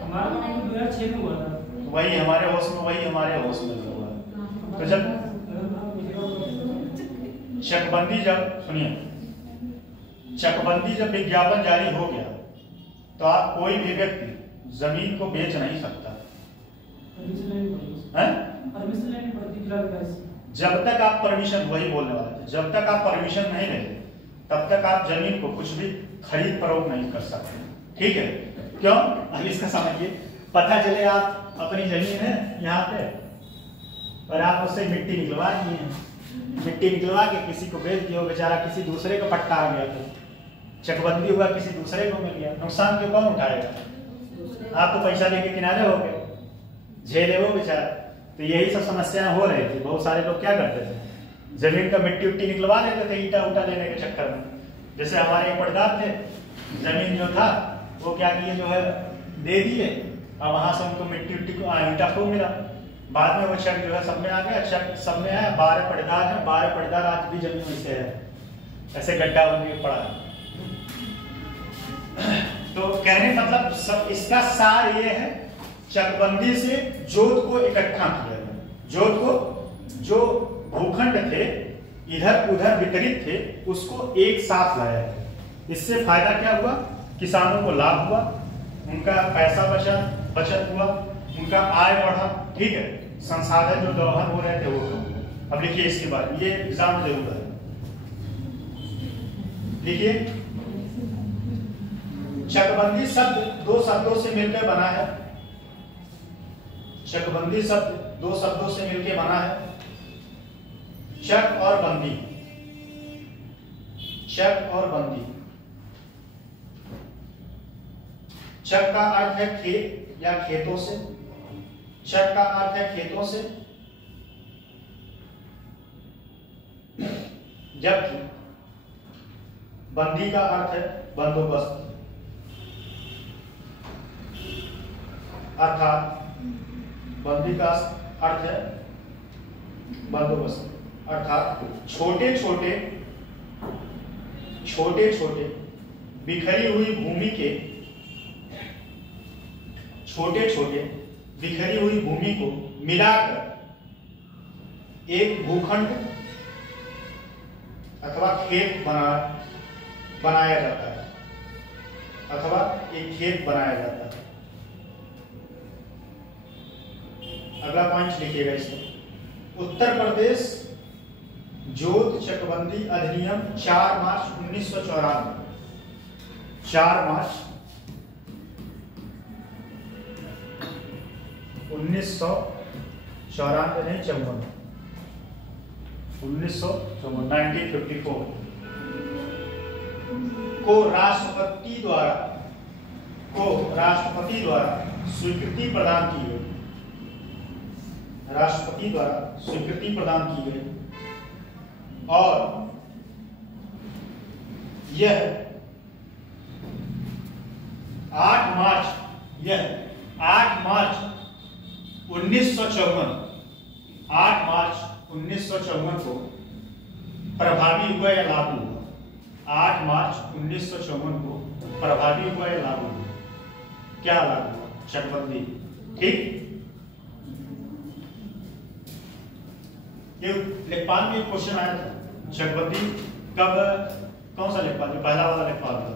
हमारा 2006 में हुआ था। वही हमारे होश में, वही हमारे होश में हुआ है। तो जब चकबंदी, जब सुनिए, चकबंदी जब विज्ञापन जारी हो गया तो आप कोई भी व्यक्ति जमीन को बेच नहीं सकता है? जब तक आप परमिशन, वही बोलने वाले थे, जब तक आप परमिशन नहीं लेते तब तक आप जमीन को कुछ भी खरीद फरोख्त नहीं कर सकते, ठीक है। क्यों? अब इसका समझिए, पता चले आप अपनी जमीन है यहाँ पे और आप उससे मिट्टी निकलवा दिए हैं, मिट्टी निकलवा के किसी को बेच दिया, बेचारा किसी दूसरे का पट्टा आ गया, तो चकबंदी हुआ, किसी दूसरे को मिल गया, नुकसान क्यों कौन उठाएगा? आप तो पैसा लेके किनारे हो गए, झेले वो बेचारा। तो यही सब समस्याएं हो रही थी। बहुत सारे लोग क्या करते थे, जमीन का मिट्टी उट्टी निकलवा लेते थे ईटा उटा लेने के चक्कर में। जैसे हमारे एक पड़दार थे, जमीन जो था वो क्या किए जो है दे दिए और वहां से उनको मिट्टी उट्टी को ईटा खूब मिला। बाद में वो चक जो है सब में आ गया, चक सब में आया, 12 पड़दार है, 12 पड़दार आज भी जमीन वैसे है, ऐसे गड्ढा बन के पड़ा है। तो कहने मतलब सब इसका सार ये है, चकबंदी से जोत को इकट्ठा किया गया, जोत को जो भूखंड थे इधर उधर वितरित थे उसको एक साथ लाया गया। इससे फायदा क्या हुआ? किसानों को लाभ हुआ, उनका पैसा बचत हुआ, उनका आय बढ़ा, ठीक है, संसाधन जो दोहन हो रहे थे वो कम। अब लिखिए इसके बाद, ये एग्जाम में जरूर है, लिखिए चकबंदी शब्द दो शब्दों से मिलकर बना है, चकबंदी शब्द दो शब्दों से मिलकर बना है, चक और बंदी, चक और बंदी। चक का अर्थ है खेत या खेतों से, चक का अर्थ है खेतों से, जबकि बंदी का अर्थ है बंदोबस्त, अर्थात बंदी का अर्थ है बंदोबस्त। अर्थात छोटे छोटे बिखरी हुई भूमि के बिखरी हुई भूमि को मिलाकर एक भूखंड अथवा खेत बनाया जाता है अगला पॉइंट लिखिएगा इसमें। उत्तर प्रदेश जोत चकबंदी अधिनियम 4 मार्च 1994 4 मार्च 1954 नहीं 1954 को राष्ट्रपति द्वारा स्वीकृति प्रदान की गई और यह 8 मार्च 1954 को प्रभावी हुआ या लागू हुआ। 8 मार्च 1954 को प्रभावी हुआ या लागू हुआ। क्या लागू हुआ? चकबंदी। ठीक, ये लेखपाल में एक क्वेश्चन आया था, चकबंदी कब, कौन सा लेखपाल? पहला वाला लेखपाल था,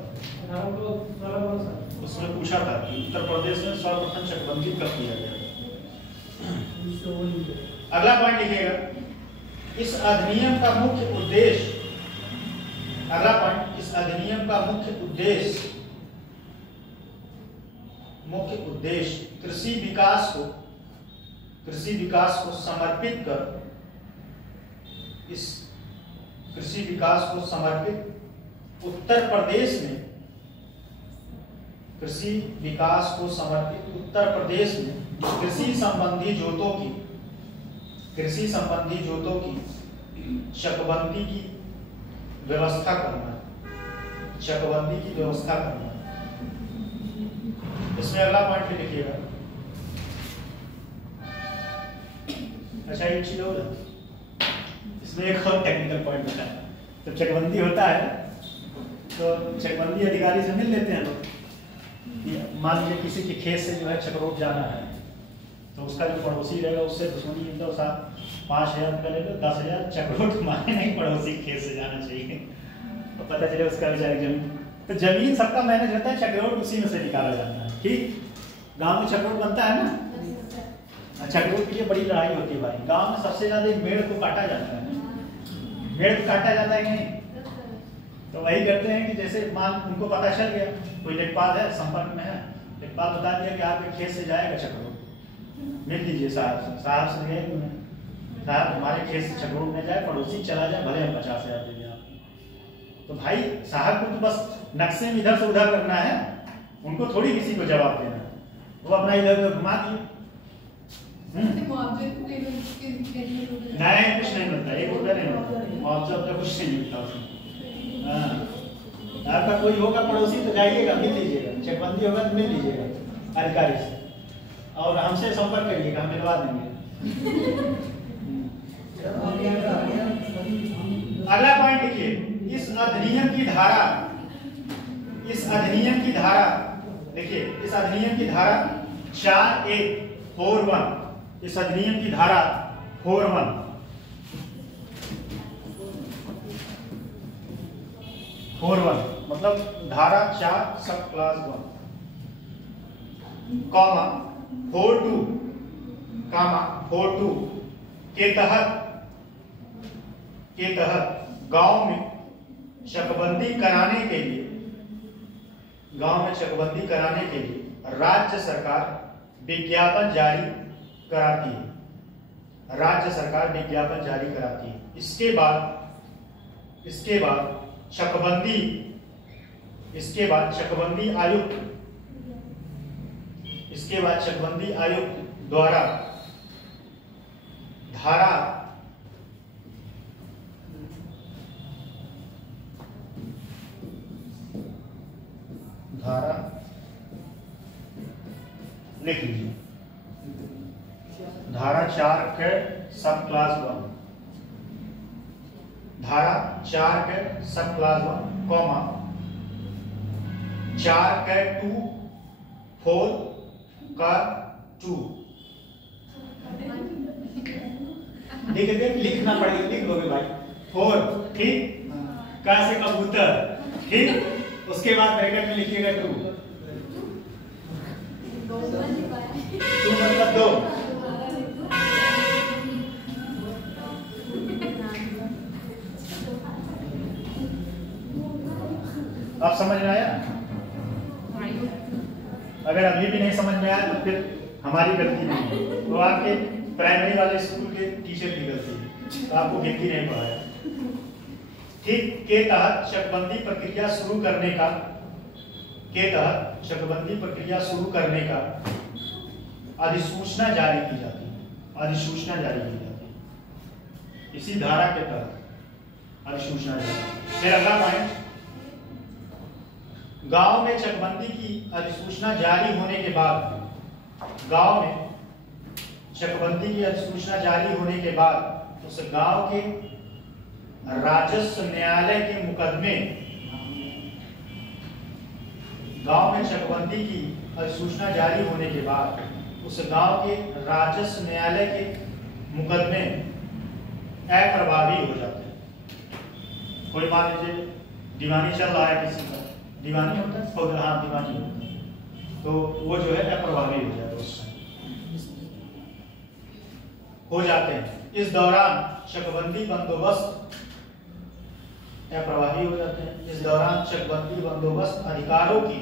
उसने पूछा था कि उत्तर प्रदेश में सर्वप्रथम चकबंदी कब किया गया। अगला पॉइंट लिखिएगा। इस अधिनियम का मुख्य उद्देश्य कृषि विकास को समर्पित कर उत्तर प्रदेश में कृषि संबंधी जोतों की चकबंदी की व्यवस्था करना। इसमें अगला पॉइंट लिखिएगा। अच्छा, एक चीज और, इसमें एक और टेक्निकल पॉइंट बताया। जब चकबंदी होता है तो चकबंदी अधिकारी से मिल लेते हैं लोग। मान लीजिए किसी के खेत से जो है चकरोट जाना है, तो उसका जो पड़ोसी रहेगा उससे दुश्मनी एकदम साथ 5,000 रुपया लेगा, 10,000 चकरोट माने नहीं, पड़ोसी खेत से जाना चाहिए। तो पता चले उसका बेचारा जमीन, तो जमीन सबका मैनेज होता है, चकरोट उसी में से निकाला जाता है। ठीक, गांव में चकरोट बनता है ना, चकरोट के लिए बड़ी लड़ाई होती है भाई। गांव में सबसे ज्यादा मेड़ को काटा जाता है। मेड़ को काटा जाता है कि नहीं? तो वही करते हैं कि जैसे मान उनको पता चल गया, कोई लेखपाल है संपर्क में है, लेखपाल बता दिया कि आपके खेत से जाएगा चकरोट, मिल लीजिए साहब से गए, साहब हमारे खेत से चकरोट में जाए, पड़ोसी चला जाए, भले हम 50,000 दे दें आपको। तो भाई साहब को तो बस नक्शे में इधर से उधर करना है, उनको थोड़ी किसी को जवाब देना है। वो अपना इधर उधर घुमा दिए। नहीं, कुछ नहीं मिलता, 1 रुपया नहीं मिलता, मुआवजा कुछ नहीं मिलता उसमें। आपका कोई होगा पड़ोसी तो जाइएगा, मिल लीजिएगा, चकबंदी होगा तो मिल लीजिएगा अधिकारी से, और हमसे संपर्क करिएगा, हम मिलवा देंगे। अगला पॉइंट देखिए। इस अधिनियम की धारा देखिए, इस अधिनियम की धारा 4(1)(4)(1), इस अधिनियम की धारा 4(1) मतलब धारा 4 सब क्लास 1 कॉमा 4(2) के तहत गांव में चकबंदी कराने के लिए राज्य सरकार विज्ञापन जारी कराती है। इसके बाद चकबंदी आयुक्त द्वारा धारा लिख लीजिए, धारा 4 के सब क्लास 1 धारा 4 के सब क्लास 1 कॉमा 4 के 2 4 का 2 लिखना पड़ेगा, लिख लोगे भाई 4 ठीक, का से कबूतर ठीक, उसके बाद ब्रैकेट में लिखिएगा 2 मतलब 2। आप समझ में आया? अगर अभी भी नहीं समझ में आया तो फिर हमारी गलती नहीं है, तो आपके प्राइमरी वाले स्कूल के टीचर की गलती है, तो आपको गिनती नहीं पढ़ाया ठीक। के तहत चकबंदी प्रक्रिया शुरू करने का, के तहत चकबंदी प्रक्रिया शुरू करने का अधिसूचना जारी की जाती है, अधिसूचना जारी की जाती है, इसी धारा के तहत अधिसूचना जारी। फिर अगला पॉइंट, गांव में चकबंदी की अधिसूचना जारी होने के बाद, गांव में चकबंदी की अधिसूचना जारी होने के बाद उस गांव के राजस्व न्यायालय के मुकदमे, गांव में चकबंदी की अधिसूचना जारी होने के बाद उस गांव के राजस्व न्यायालय के मुकदमे अप्रभावी हो जाते हैं। कोई मान लीजिए दीवानी चल रहा है किसी का, दीवानी होता है, हाँ दीवानी होता है, तो वो जो है अप्रभावी हो जाता है, हो जाते हैं। इस दौरान चकबंदी बंदोबस्त अप्रभावी हो जाते हैं। इस दौरान चकबंदी बंदोबस्त अधिकारों की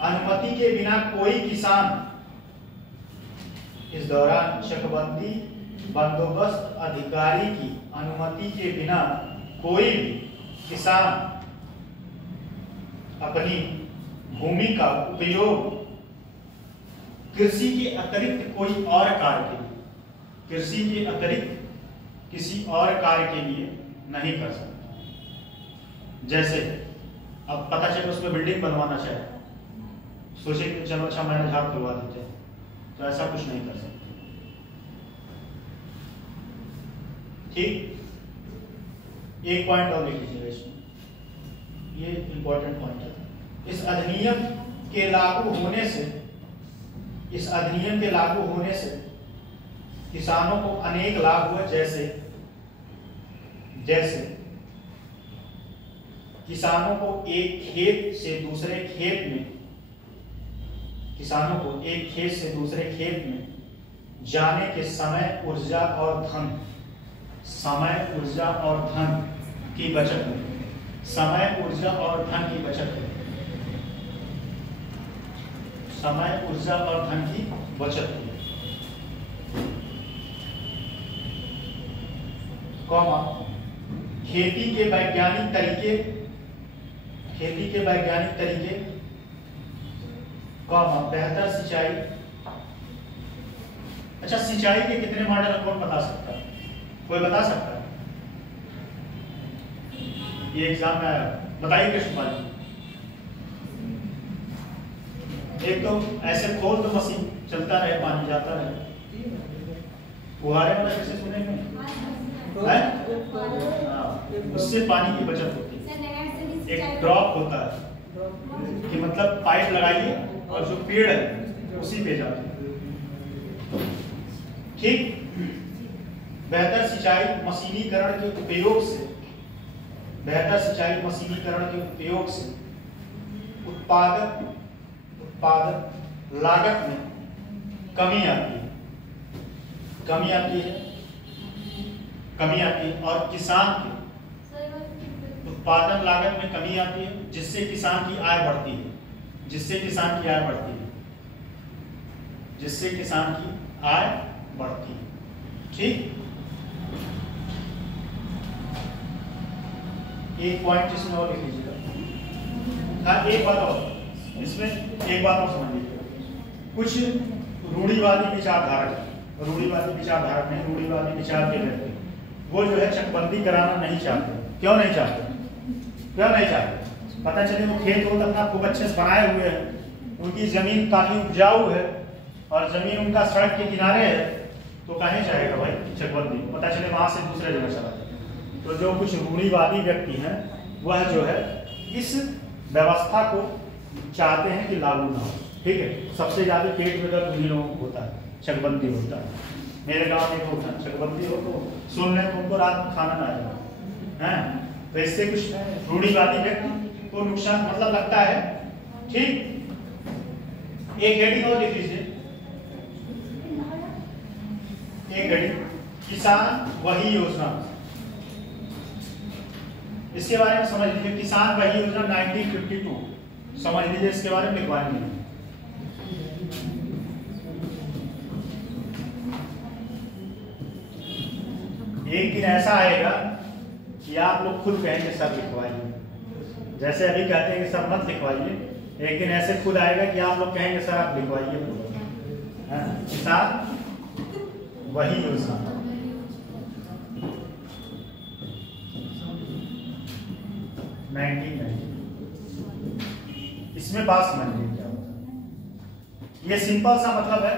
अनुमति के बिना कोई किसान, इस दौरान चकबंदी बंदोबस्त अधिकारी की अनुमति के बिना कोई भी किसान अपनी भूमि का उपयोग कृषि के अतिरिक्त कोई और कार्य के लिए, कृषि के अतिरिक्त किसी और कार्य के लिए नहीं कर सकता। जैसे अब पता चले उसमें बिल्डिंग बनवाना चाहे, सोचे कि चलो अच्छा मैंने झाड़ खुलवा देते हैं, तो ऐसा कुछ नहीं कर सकते ठीक। एक पॉइंट और लिख लीजिएगा इसमें, ये इंपॉर्टेंट पॉइंट है। इस अधिनियम के लागू होने से, इस अधिनियम के लागू होने से किसानों को अनेक लाभ हुए, जैसे किसानों को एक खेत से दूसरे खेत में, किसानों को एक खेत से दूसरे खेत में जाने के समय, ऊर्जा और धन, समय ऊर्जा और धन की बचत हुई, समय ऊर्जा और धन की बचत हुई, समय ऊर्जा और धन की बचत हुई। कॉमा खेती के वैज्ञानिक तरीके, खेती के वैज्ञानिक तरीके, कॉमा बेहतर सिंचाई। अच्छा, सिंचाई के कितने मॉडल कौन बता सकता है? कोई बता सकता है? ये एग्जाम में आया, बताइए कृष्णपाल जी। एक तो ऐसे खोल दो, मशीन चलता रहे, पानी जाता रहे, फुहारे वाला कैसे सुनेंगे? उससे पानी की बचत होती है। एक ड्रॉप होता है कि मतलब पाइप लगाइए और जो पेड़ है उसी पे जाते हैं ठीक। बेहतर सिंचाई मशीनीकरण के उपयोग से, बेहतर सिंचाई मशीनीकरण के उपयोग से उत्पादन लागत में कमी आती है, कमी आती है, कमी आती है, और किसान के उत्पादन लागत में कमी आती है, जिससे किसान की आय बढ़ती है, जिससे किसान की आय बढ़ती है, जिससे किसान की आय बढ़ती है ठीक। एक पॉइंट इसमें और लिख लीजिएगा। हाँ, एक बात और इसमें, एक बात और समझ लीजिएगा। कुछ रूढ़िवादी विचारधारक, रूढ़िवादी विचारधारक नहीं, रूढ़िवादी विचार के व्यक्ति, वो जो है चकबंदी कराना नहीं चाहते। क्यों नहीं चाहते? क्यों नहीं चाहते? पता चले वो खेत को अपना खूब अच्छे से बनाए हुए हैं, उनकी जमीन काफी उपजाऊ है और जमीन उनका सड़क के किनारे है, तो कहीं जाएगा भाई चकबंदी, पता चले वहां से दूसरे जगह चला जाए। तो जो कुछ रूढ़िवादी व्यक्ति हैं वह जो है इस व्यवस्था को चाहते हैं कि लागू ना हो। ठीक है, सबसे ज्यादा पेट में दर्द उन्हीं लोगों को होता है, चकबंदी होता है। मेरे गांव में होता है चकबंदी हो तो सुन लें तो उनको रात में खाना ना आएगा है। तो इससे कुछ रूढ़िवादी व्यक्ति को नुकसान मतलब लगता है। ठीक, एक हेडिंग और लिख लीजिए, एक हेडिंग किसान वही योजना, इसके बारे में समझ लीजिए। किसान वही योजना 1952 समझ लीजिए, इसके बारे में लिखवाएंगे। एक दिन ऐसा आएगा कि आप लोग खुद कहेंगे सर लिखवाइए, जैसे अभी कहते हैं कि सर मत लिखवाइए, एक दिन ऐसे खुद आएगा कि आप लोग कहेंगे सर आप लिखवाइए। किसान वही योजना, इसमें बात समझ लीजिए क्या होता है। ये सिंपल सा मतलब है,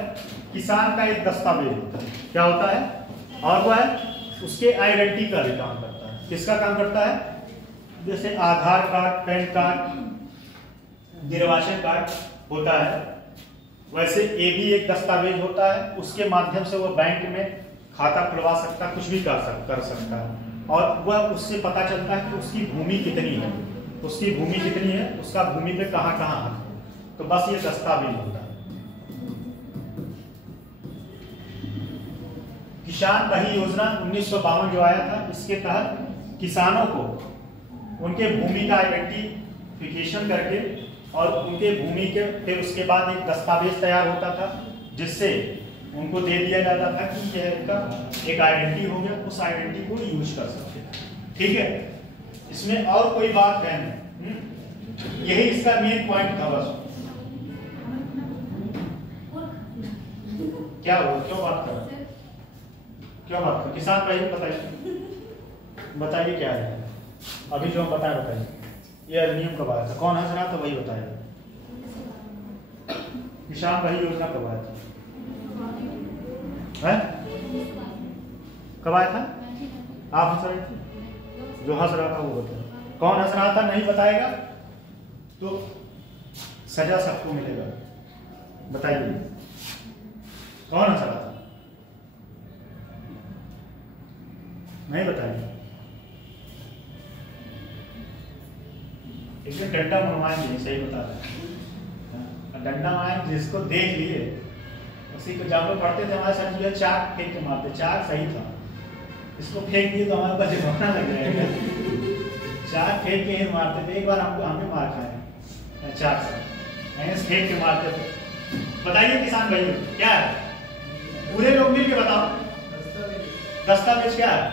किसान का एक दस्तावेज होता है, क्या होता है, और वह उसके आइडेंटिटी का भी काम करता है। किसका काम करता है? जैसे आधार कार्ड, पैन कार्ड, निर्वाचन कार्ड होता है, वैसे ये भी एक दस्तावेज होता है। उसके माध्यम से वह बैंक में खाता खुलवा सकता है, कुछ भी कर सकता है, और वह उससे पता चलता है कि उसकी भूमि कितनी है, उसकी भूमि कितनी है, उसका भूमि पे कहाँ कहाँ है। तो बस ये दस्तावेज होता है। किसान वही योजना 1952 जो आया था, इसके तहत किसानों को उनके भूमि का आइडेंटिफिकेशन करके और उनके भूमि के फिर उसके बाद एक दस्तावेज तैयार होता था, जिससे उनको दे दिया जाता था कि यह इनका एक आइडेंटिटी हो गया, उस आइडेंटिटी को यूज कर सकते हैं। ठीक है, इसमें और कोई बात है नहीं, यही इसका मेन पॉइंट था बस। क्या हुआ, क्यों बात कर रहे, क्यों बात कर, किसान भाई बताइए, बताइए क्या है अभी जो हम बताए, बताइए। ये अधिनियम कब आया था, कौन हंस रहा था वही बताएगा। किसान वही योजना कब आया था, है कब आया था? आप हंस रहे थे, जो हंस रहा था वो बताए। कौन हंस रहा था नहीं बताएगा तो सजा सबको मिलेगा। बताइए कौन हंस रहा था, नहीं बताइए। एक डंडा मनवाएंगे, सही बता रहे, डंडा मारेंगे, जिसको देख लिए उसी को। जब पढ़ते थे हमारे साथ जो चाक फेंक के मारते, चाक सही था, इसको फेंक दिए तो हमारे पास जमाना लग जाएगा। चाक फेंक के ही मारते थे, एक बार हमको हमें मार खाए चाक से, फेंक के मारते थे। बताइए किसान भाई क्या है, पूरे लोग मिल के बताओ, दस्तावेज क्या है?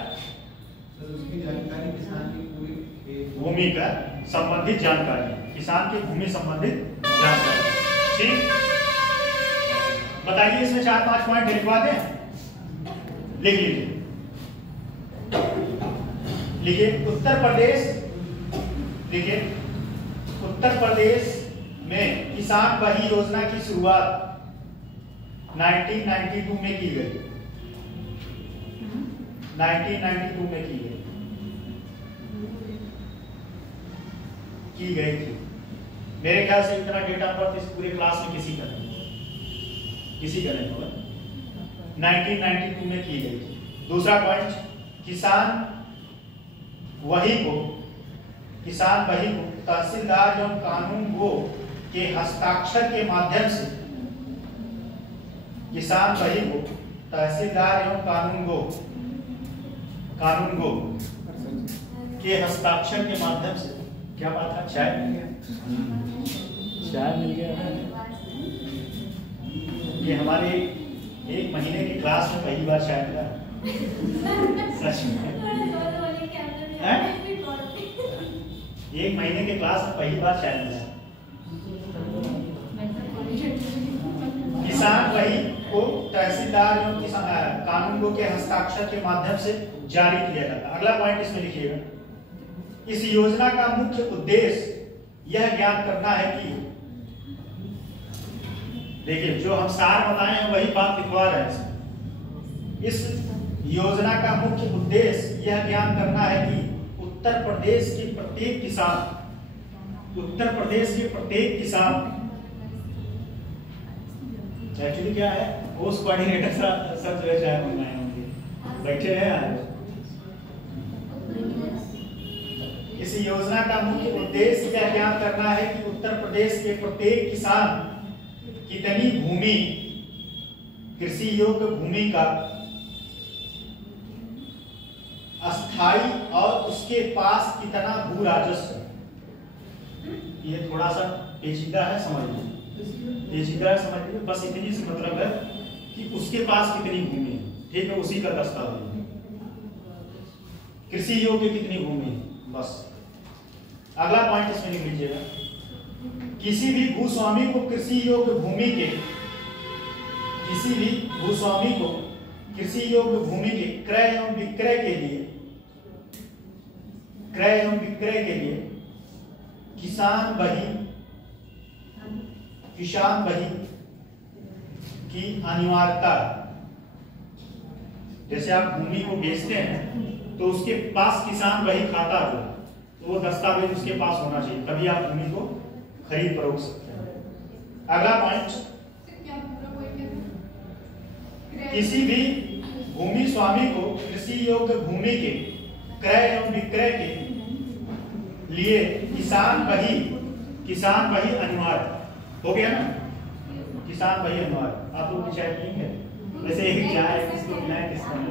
भूमि का संबंधित जानकारी, किसान की भूमि संबंधित जानकारी। ठीक, बताइए इसमें 4-5 पॉइंट लिखवा दें, लिख लीजिए। लिखिए उत्तर प्रदेश, लिखिए उत्तर प्रदेश में किसान वही योजना की शुरुआत 1992 में की गई, 1992 में की गई थी। मेरे ख्याल से इतना डेट ऑफ बर्थ इस पूरे क्लास में किसी का नहीं होगा। 1992 में की गई थी। दूसरा पॉइंट, किसान वही को तहसीलदार एवं कानून गो के हस्ताक्षर के माध्यम से, किसान वही को तहसीलदार एवं कानून गो के हस्ताक्षर के माध्यम से, क्या बात है, चाय मिल गया। ये हमारे 1 महीने की क्लास में पहली बार चाय मिला, सच में। 1 महीने के क्लास में पहली बार चाय मिला। किसान वही को तहसीलदार एवं कानून गो के हस्ताक्षर के माध्यम से जारी किया जाता। अगला पॉइंट इसमें लिखिएगा, इस योजना का मुख्य उद्देश्य यह ज्ञात करना है कि, देखिए जो हम सार बताए हैं वही बात लिखवा रहे हैं। इस योजना का मुख्य उद्देश्य यह ज्ञान करना है कि उत्तर प्रदेश के प्रत्येक किसान एक्चुअली क्या है, पोस्ट कोऑर्डिनेटर सब जो है चाहे बनाए होंगे, बैठे हैं आज। इस योजना का मुख्य उद्देश्य यह ज्ञान करना है कि उत्तर प्रदेश के प्रत्येक किसान कितनी भूमि, कृषि योग्य भूमि का अस्थाई और उसके पास कितना भू राजस्व। ये थोड़ा सा पेचीदा है, समझ लीजिए, पेचीदा है, समझ लीजिए। बस इतनी सी मतलब है कि उसके पास कितनी भूमि है, ठीक है, उसी का दस्तावेज, कृषि योग्य कितनी भूमि है, बस। अगला पॉइंट इसमें लिख लीजिएगा, किसी भी भूस्वामी को कृषि योग्य भूमि के, किसी भी भूस्वामी को कृषि योग्य भूमि के क्रय एवं विक्रय के लिए, क्रय एवं विक्रय के लिए किसान बही की अनिवार्यता। जैसे आप भूमि को बेचते हैं तो उसके पास किसान बही खाता हो, तो वो दस्तावेज उसके पास होना चाहिए, तभी आप भूमि को खरीद फरोख सकते हैं। अगला पॉइंट, किसी भी भूमि स्वामी को कृषि योग्य भूमि के क्रय एवं विक्रय के लिए किसान बही अनिवार्य हो गया ना, किसान बही अनिवार्य। आप लोग चाय पिएंगे, वैसे एक चाय किसको पिलाएं किसको नहीं।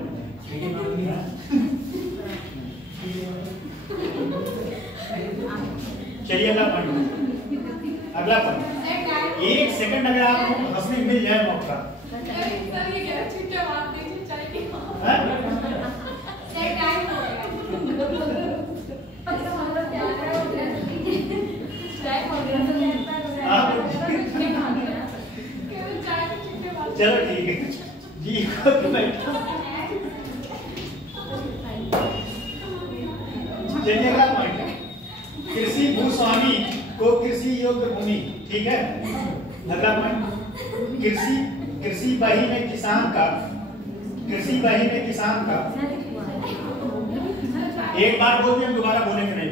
चलिए अगला पॉइंट, अगला पॉइंट, एक सेकंड अगर आपको हंसने मिल जाए मौका, चलो ठीक है जी। चलिए अगला पॉइंट, कृषि भूस्वामी को कृषि योग्य भूमि, ठीक है। अगला पॉइंट, कृषि बही में किसान का, कृषि बही में किसान का, एक बार बोलते हैं दोबारा बोलेंगे नहीं,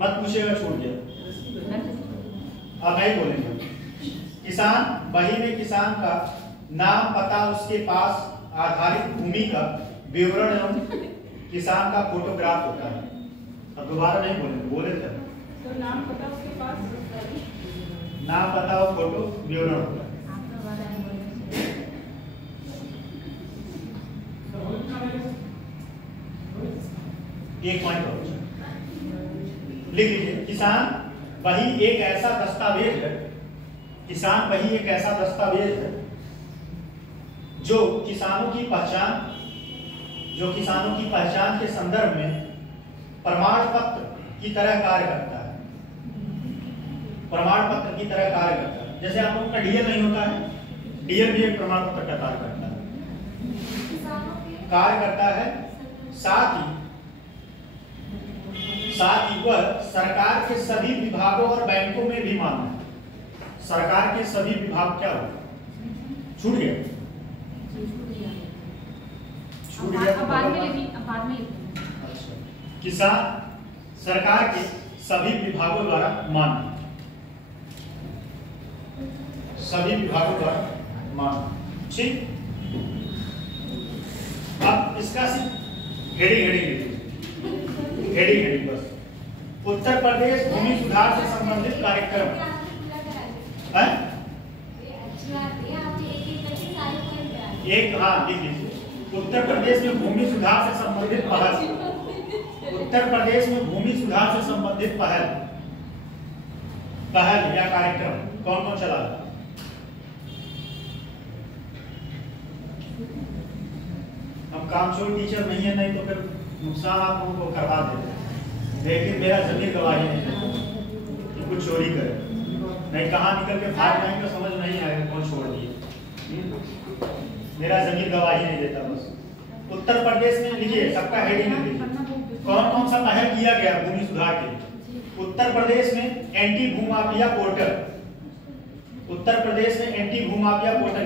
मत पूछिएगा, छोड़ दिया, अब नहीं बोलेंगे। किसान बही में किसान का नाम, पता, उसके पास आधारित भूमि का विवरण एवं किसान का फोटोग्राफ होता है। अब दोबारा नहीं बोलेंगे, बोले थे तो नाम पता उसके पास, नाम पता और फोटो विवरण होता है। एक पॉइंट और लिख लीजिए, किसान बही एक ऐसा दस्तावेज है, किसान बही एक ऐसा दस्तावेज है जो किसानों की पहचान के संदर्भ में प्रमाण पत्र की तरह कार्य करता है, प्रमाण पत्र की तरह कार्य करता है। जैसे आप लोगों का डीएल नहीं होता है, डीएल भी एक प्रमाण पत्र का कार्य करता है। साथ ही वह सरकार के सभी विभागों और बैंकों में भी मान्य है। सरकार के सभी विभाग क्या हो, छूट गया, छूट गया। अच्छा, किसान सरकार के सभी विभागों द्वारा मान्य, सभी विभागों द्वारा मान्य, ठीक। अब इसका सिर्फ हेडिंग बस, उत्तर प्रदेश भूमि सुधार से संबंधित कार्यक्रम है एक, हाँ लिख लीजिए, उत्तर प्रदेश में भूमि सुधार से संबंधित पहल, उत्तर प्रदेश में भूमि सुधार से संबंधित पहल या कार्यक्रम कौन कौन चला रहा है? हम कामचोर टीचर नहीं है, नहीं तो फिर नुकसान आप लोगों को करवा देते, लेकिन मेरा जमीर गवाही नहीं देता कि कुछ चोरी करे, नहीं कहाँ निकल के भाग जाएंगे तो समझ नहीं आएगा कौन छोड़ दिए, मेरा जमीर गवाही नहीं देता। बस उत्तर प्रदेश में लीजिए, सबका हेडिंग लिख लीजिए, कौन कौन सा पहल किया गया भूमि सुधार के लिए। उत्तर प्रदेश में एंटी भूमाफिया पोर्टल, उत्तर प्रदेश में एंटी भूमाफिया पोर्टल,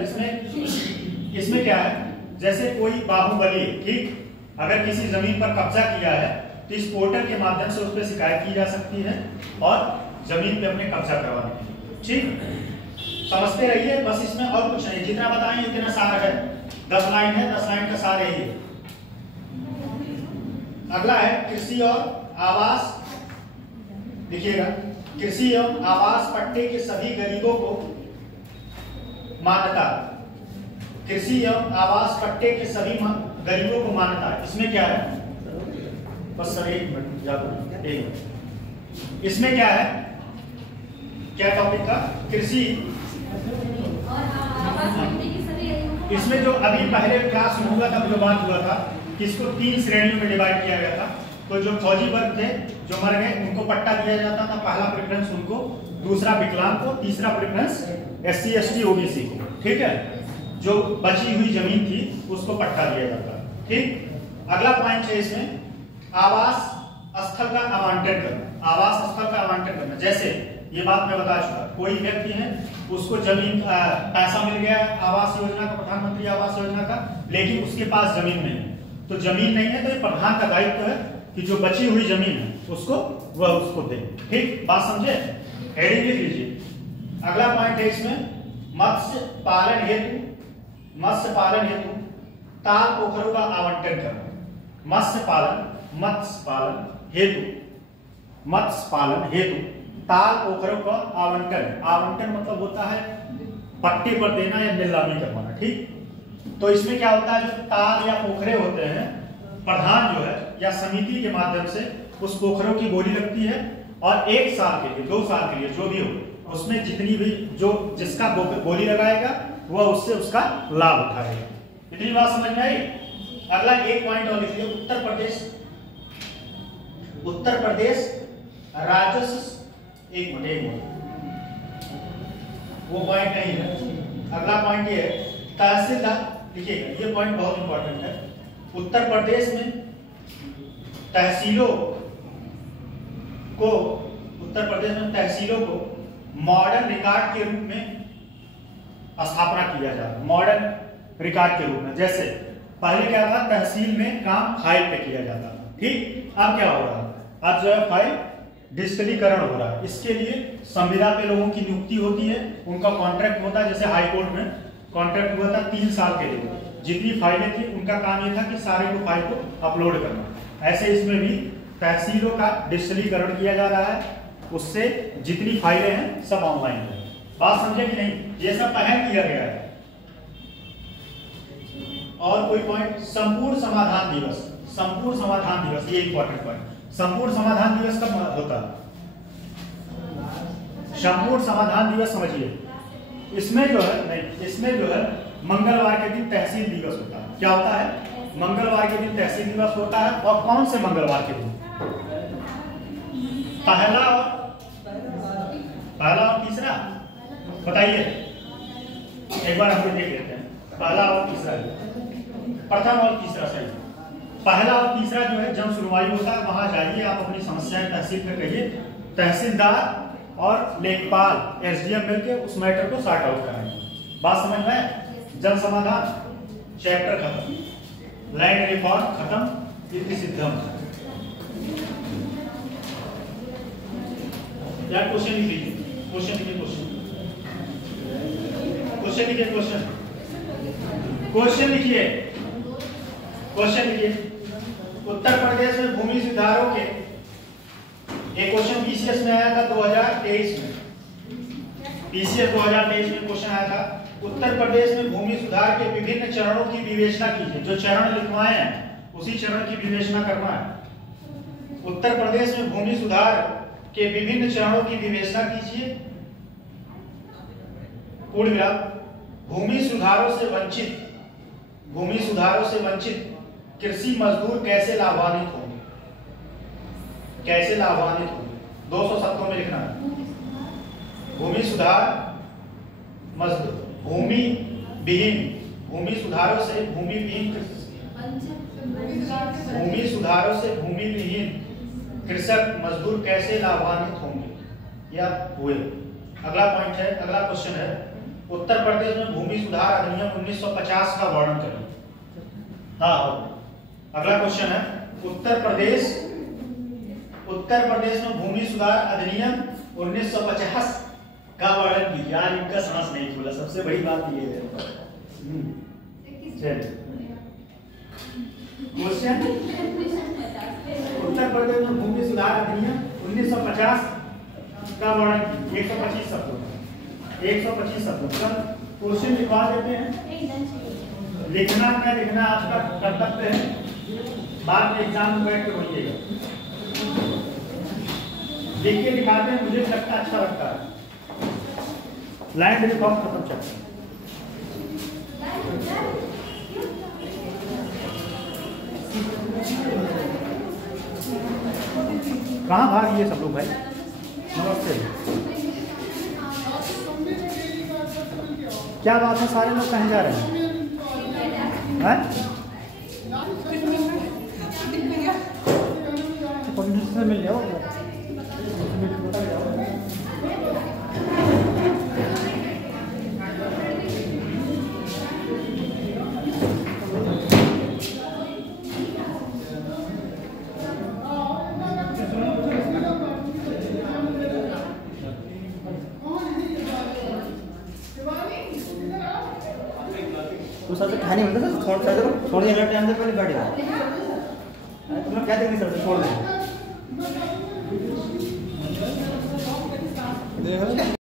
इसमें क्या है, जैसे कोई बाहुबली, ठीक, अगर किसी जमीन पर कब्जा किया है तो इस पोर्टल के माध्यम से उस पर शिकायत की जा सकती है और जमीन पे अपने कब्जा करवाने के लिए, ठीक। समझते रहिए, बस इसमें और कुछ नहीं, जितना बताएं इतना सार है। 10 लाइन है, 10 लाइन का सार यही है। अगला है कृषि और आवास। देखिएगा, कृषि एवं आवास पट्टे के सभी गरीबों को मान्यता। कृषि एवं आवास पट्टे के सभी गरीबों को मान्यता। इसमें क्या है, बस सर एक मिनट, एक मिनट। इसमें क्या है, क्या टॉपिक था, कृषि। इसमें जो अभी पहले क्लास में हुआ था, जो बात हुआ था कि इसको 3 श्रेणियों में डिवाइड किया गया था। तो जो फौजी वर्ग थे जो मर गए उनको पट्टा दिया जाता था, पहला प्रेफरेंस उनको, दूसरा विकलांग को, तीसरा प्रेफरेंस SC ST OBC को, ठीक है। जो बची हुई जमीन थी उसको पट्टा दिया जाता, ठीक। अगला पॉइंट है इसमें आवास स्थल का आवंटन करना। आवास स्थल का आवंटन करना, जैसे ये बात मैं बता चुका, कोई व्यक्ति है उसको जमीन पैसा मिल गया आवास योजना का, प्रधानमंत्री आवास योजना का, लेकिन उसके पास जमीन नहीं है। तो जमीन नहीं है तो ये प्रधान का दायित्व है कि जो बची हुई जमीन है उसको वह उसको दे, ठीक। बात समझे, हेडिंग लिख लीजिए। अगला पॉइंट है इसमें मत्स्य पालन हेतु ताल पोखरों का आवंटन करना। मत्स्य पालन हेतु ताल पोखरों का आवंटन मतलब होता है पट्टे पर देना या नीलामी करवाना, ठीक। तो इसमें क्या होता है, जो ताल या पोखरे होते हैं, प्रधान जो है या समिति के माध्यम से उस पोखरों की बोली लगती है और 1 साल के लिए, 2 साल के लिए, जो भी हो, उसमें जितनी भी जो जिसका बोली लगाएगा वह उससे उसका लाभ उठाएगा। इतनी बात समझ में आई। अगला एक पॉइंट और लिखिए, उत्तर प्रदेश राजस्व। एक मिनट, वो पॉइंट नहीं है। अगला पॉइंट ये है तहसीलदार। देखिएगा, ये पॉइंट बहुत इंपॉर्टेंट है। उत्तर प्रदेश में तहसीलों को मॉडर्न रिकॉर्ड के रूप में स्थापना किया जाता। मॉडर्न रिकॉर्ड के रूप में, जैसे पहले क्या था, तहसील में काम फाइल पे किया जाता था, ठीक। अब क्या हो रहा है, अब जो है फाइल डिजिटलीकरण हो रहा है। इसके लिए संविदा पे लोगों की नियुक्ति होती है, उनका कॉन्ट्रैक्ट होता है। जैसे हाई कोर्ट में कॉन्ट्रैक्ट हुआ था 3 साल के लिए, जितनी फाइलें थी उनका काम ये था कि सारे को फाइल को अपलोड करना। ऐसे इसमें भी तहसीलों का डिजिटलीकरण किया जा रहा है, उससे जितनी फाइलें हैं सब ऑनलाइन है। बात समझे कि नहीं, ये सब पहल किया गया है। और कोई पॉइंट, संपूर्ण समाधान दिवस, ये इंपॉर्टेंट पॉइंट। संपूर्ण समाधान दिवस कब होता है, संपूर्ण समाधान दिवस समझिए, इसमें जो है मंगलवार के दिन तहसील दिवस होता है। क्या होता है, मंगलवार के दिन तहसील दिवस होता है। और कौन से मंगलवार के दिन, पहला और तीसरा, बताइए एक बार हम देख लेते हैं। पहला और तीसरा, प्रथम और तीसरा सही। पहला और तीसरा जो है जन सुनवाई होता है, वहां जाइए, आप अपनी समस्याएं तहसील पे कहिए, तहसीलदार और लेखपाल SDM मिलकर उस मैटर को सॉर्ट आउट कराएंगे। बात समझ में, जन समाधान चैप्टर खत्म, लैंड रिफॉर्म खत्म, इति सिद्धम। यार क्वेश्चन लिखिए, क्वेश्चन लिखिए। उत्तर प्रदेश में भूमि सुधारों के, एक क्वेश्चन PCS में आया था 2023 में, PCS 2023 में क्वेश्चन आया था, उत्तर प्रदेश में भूमि सुधार के विभिन्न चरणों की विवेचना कीजिए। जो चरण लिखवाए हैं उसी चरण की विवेचना करना है। उत्तर प्रदेश में भूमि सुधार के विभिन्न चरणों की विवेचना कीजिए। पूर्ण विराम। भूमि सुधारों से वंचित कृषि मजदूर कैसे लाभान्वित होंगे, 200 शब्दों में लिखना है। भूमि सुधार मजदूर, भूमि सुधारों से भूमि विहीन कृषक मजदूर कैसे लाभान्वित होंगे या हुए। अगला पॉइंट है, अगला क्वेश्चन है, उत्तर प्रदेश में भूमि सुधार अधिनियम 1950 का वर्णन करिए। हाँ अगला क्वेश्चन है उत्तर प्रदेश में भूमि सुधार अधिनियम 1950 का वर्णन कीजिए। यार इनका सांस नहीं खुला, सबसे बड़ी बात ये है। चलिए क्वेश्चन, उत्तर प्रदेश में भूमि सुधार अधिनियम 1950 का वर्णन कीजिए। 125 शब्दों का क्वेश्चन लिखवा देते हैं। लिखना न लिखना आपका कर्तव्य है, बाद में एग्जाम में बैठ कर होइएगा। लिख के दिखाते हैं, मुझे लगता अच्छा लगता है। लाइन रिकॉर्ड खत्म चलता है। कहाँ भाग ये सब लोग भाई? नमस्ते। क्या बात है, सारे लोग कहीं जा रहे हैं? से मिल जाओ। तो सर खाने मिलता था थोड़ी अलग टाइम से पहले बैठ गया। तुम्हें क्या देंगे सर, छोड़ देंगे।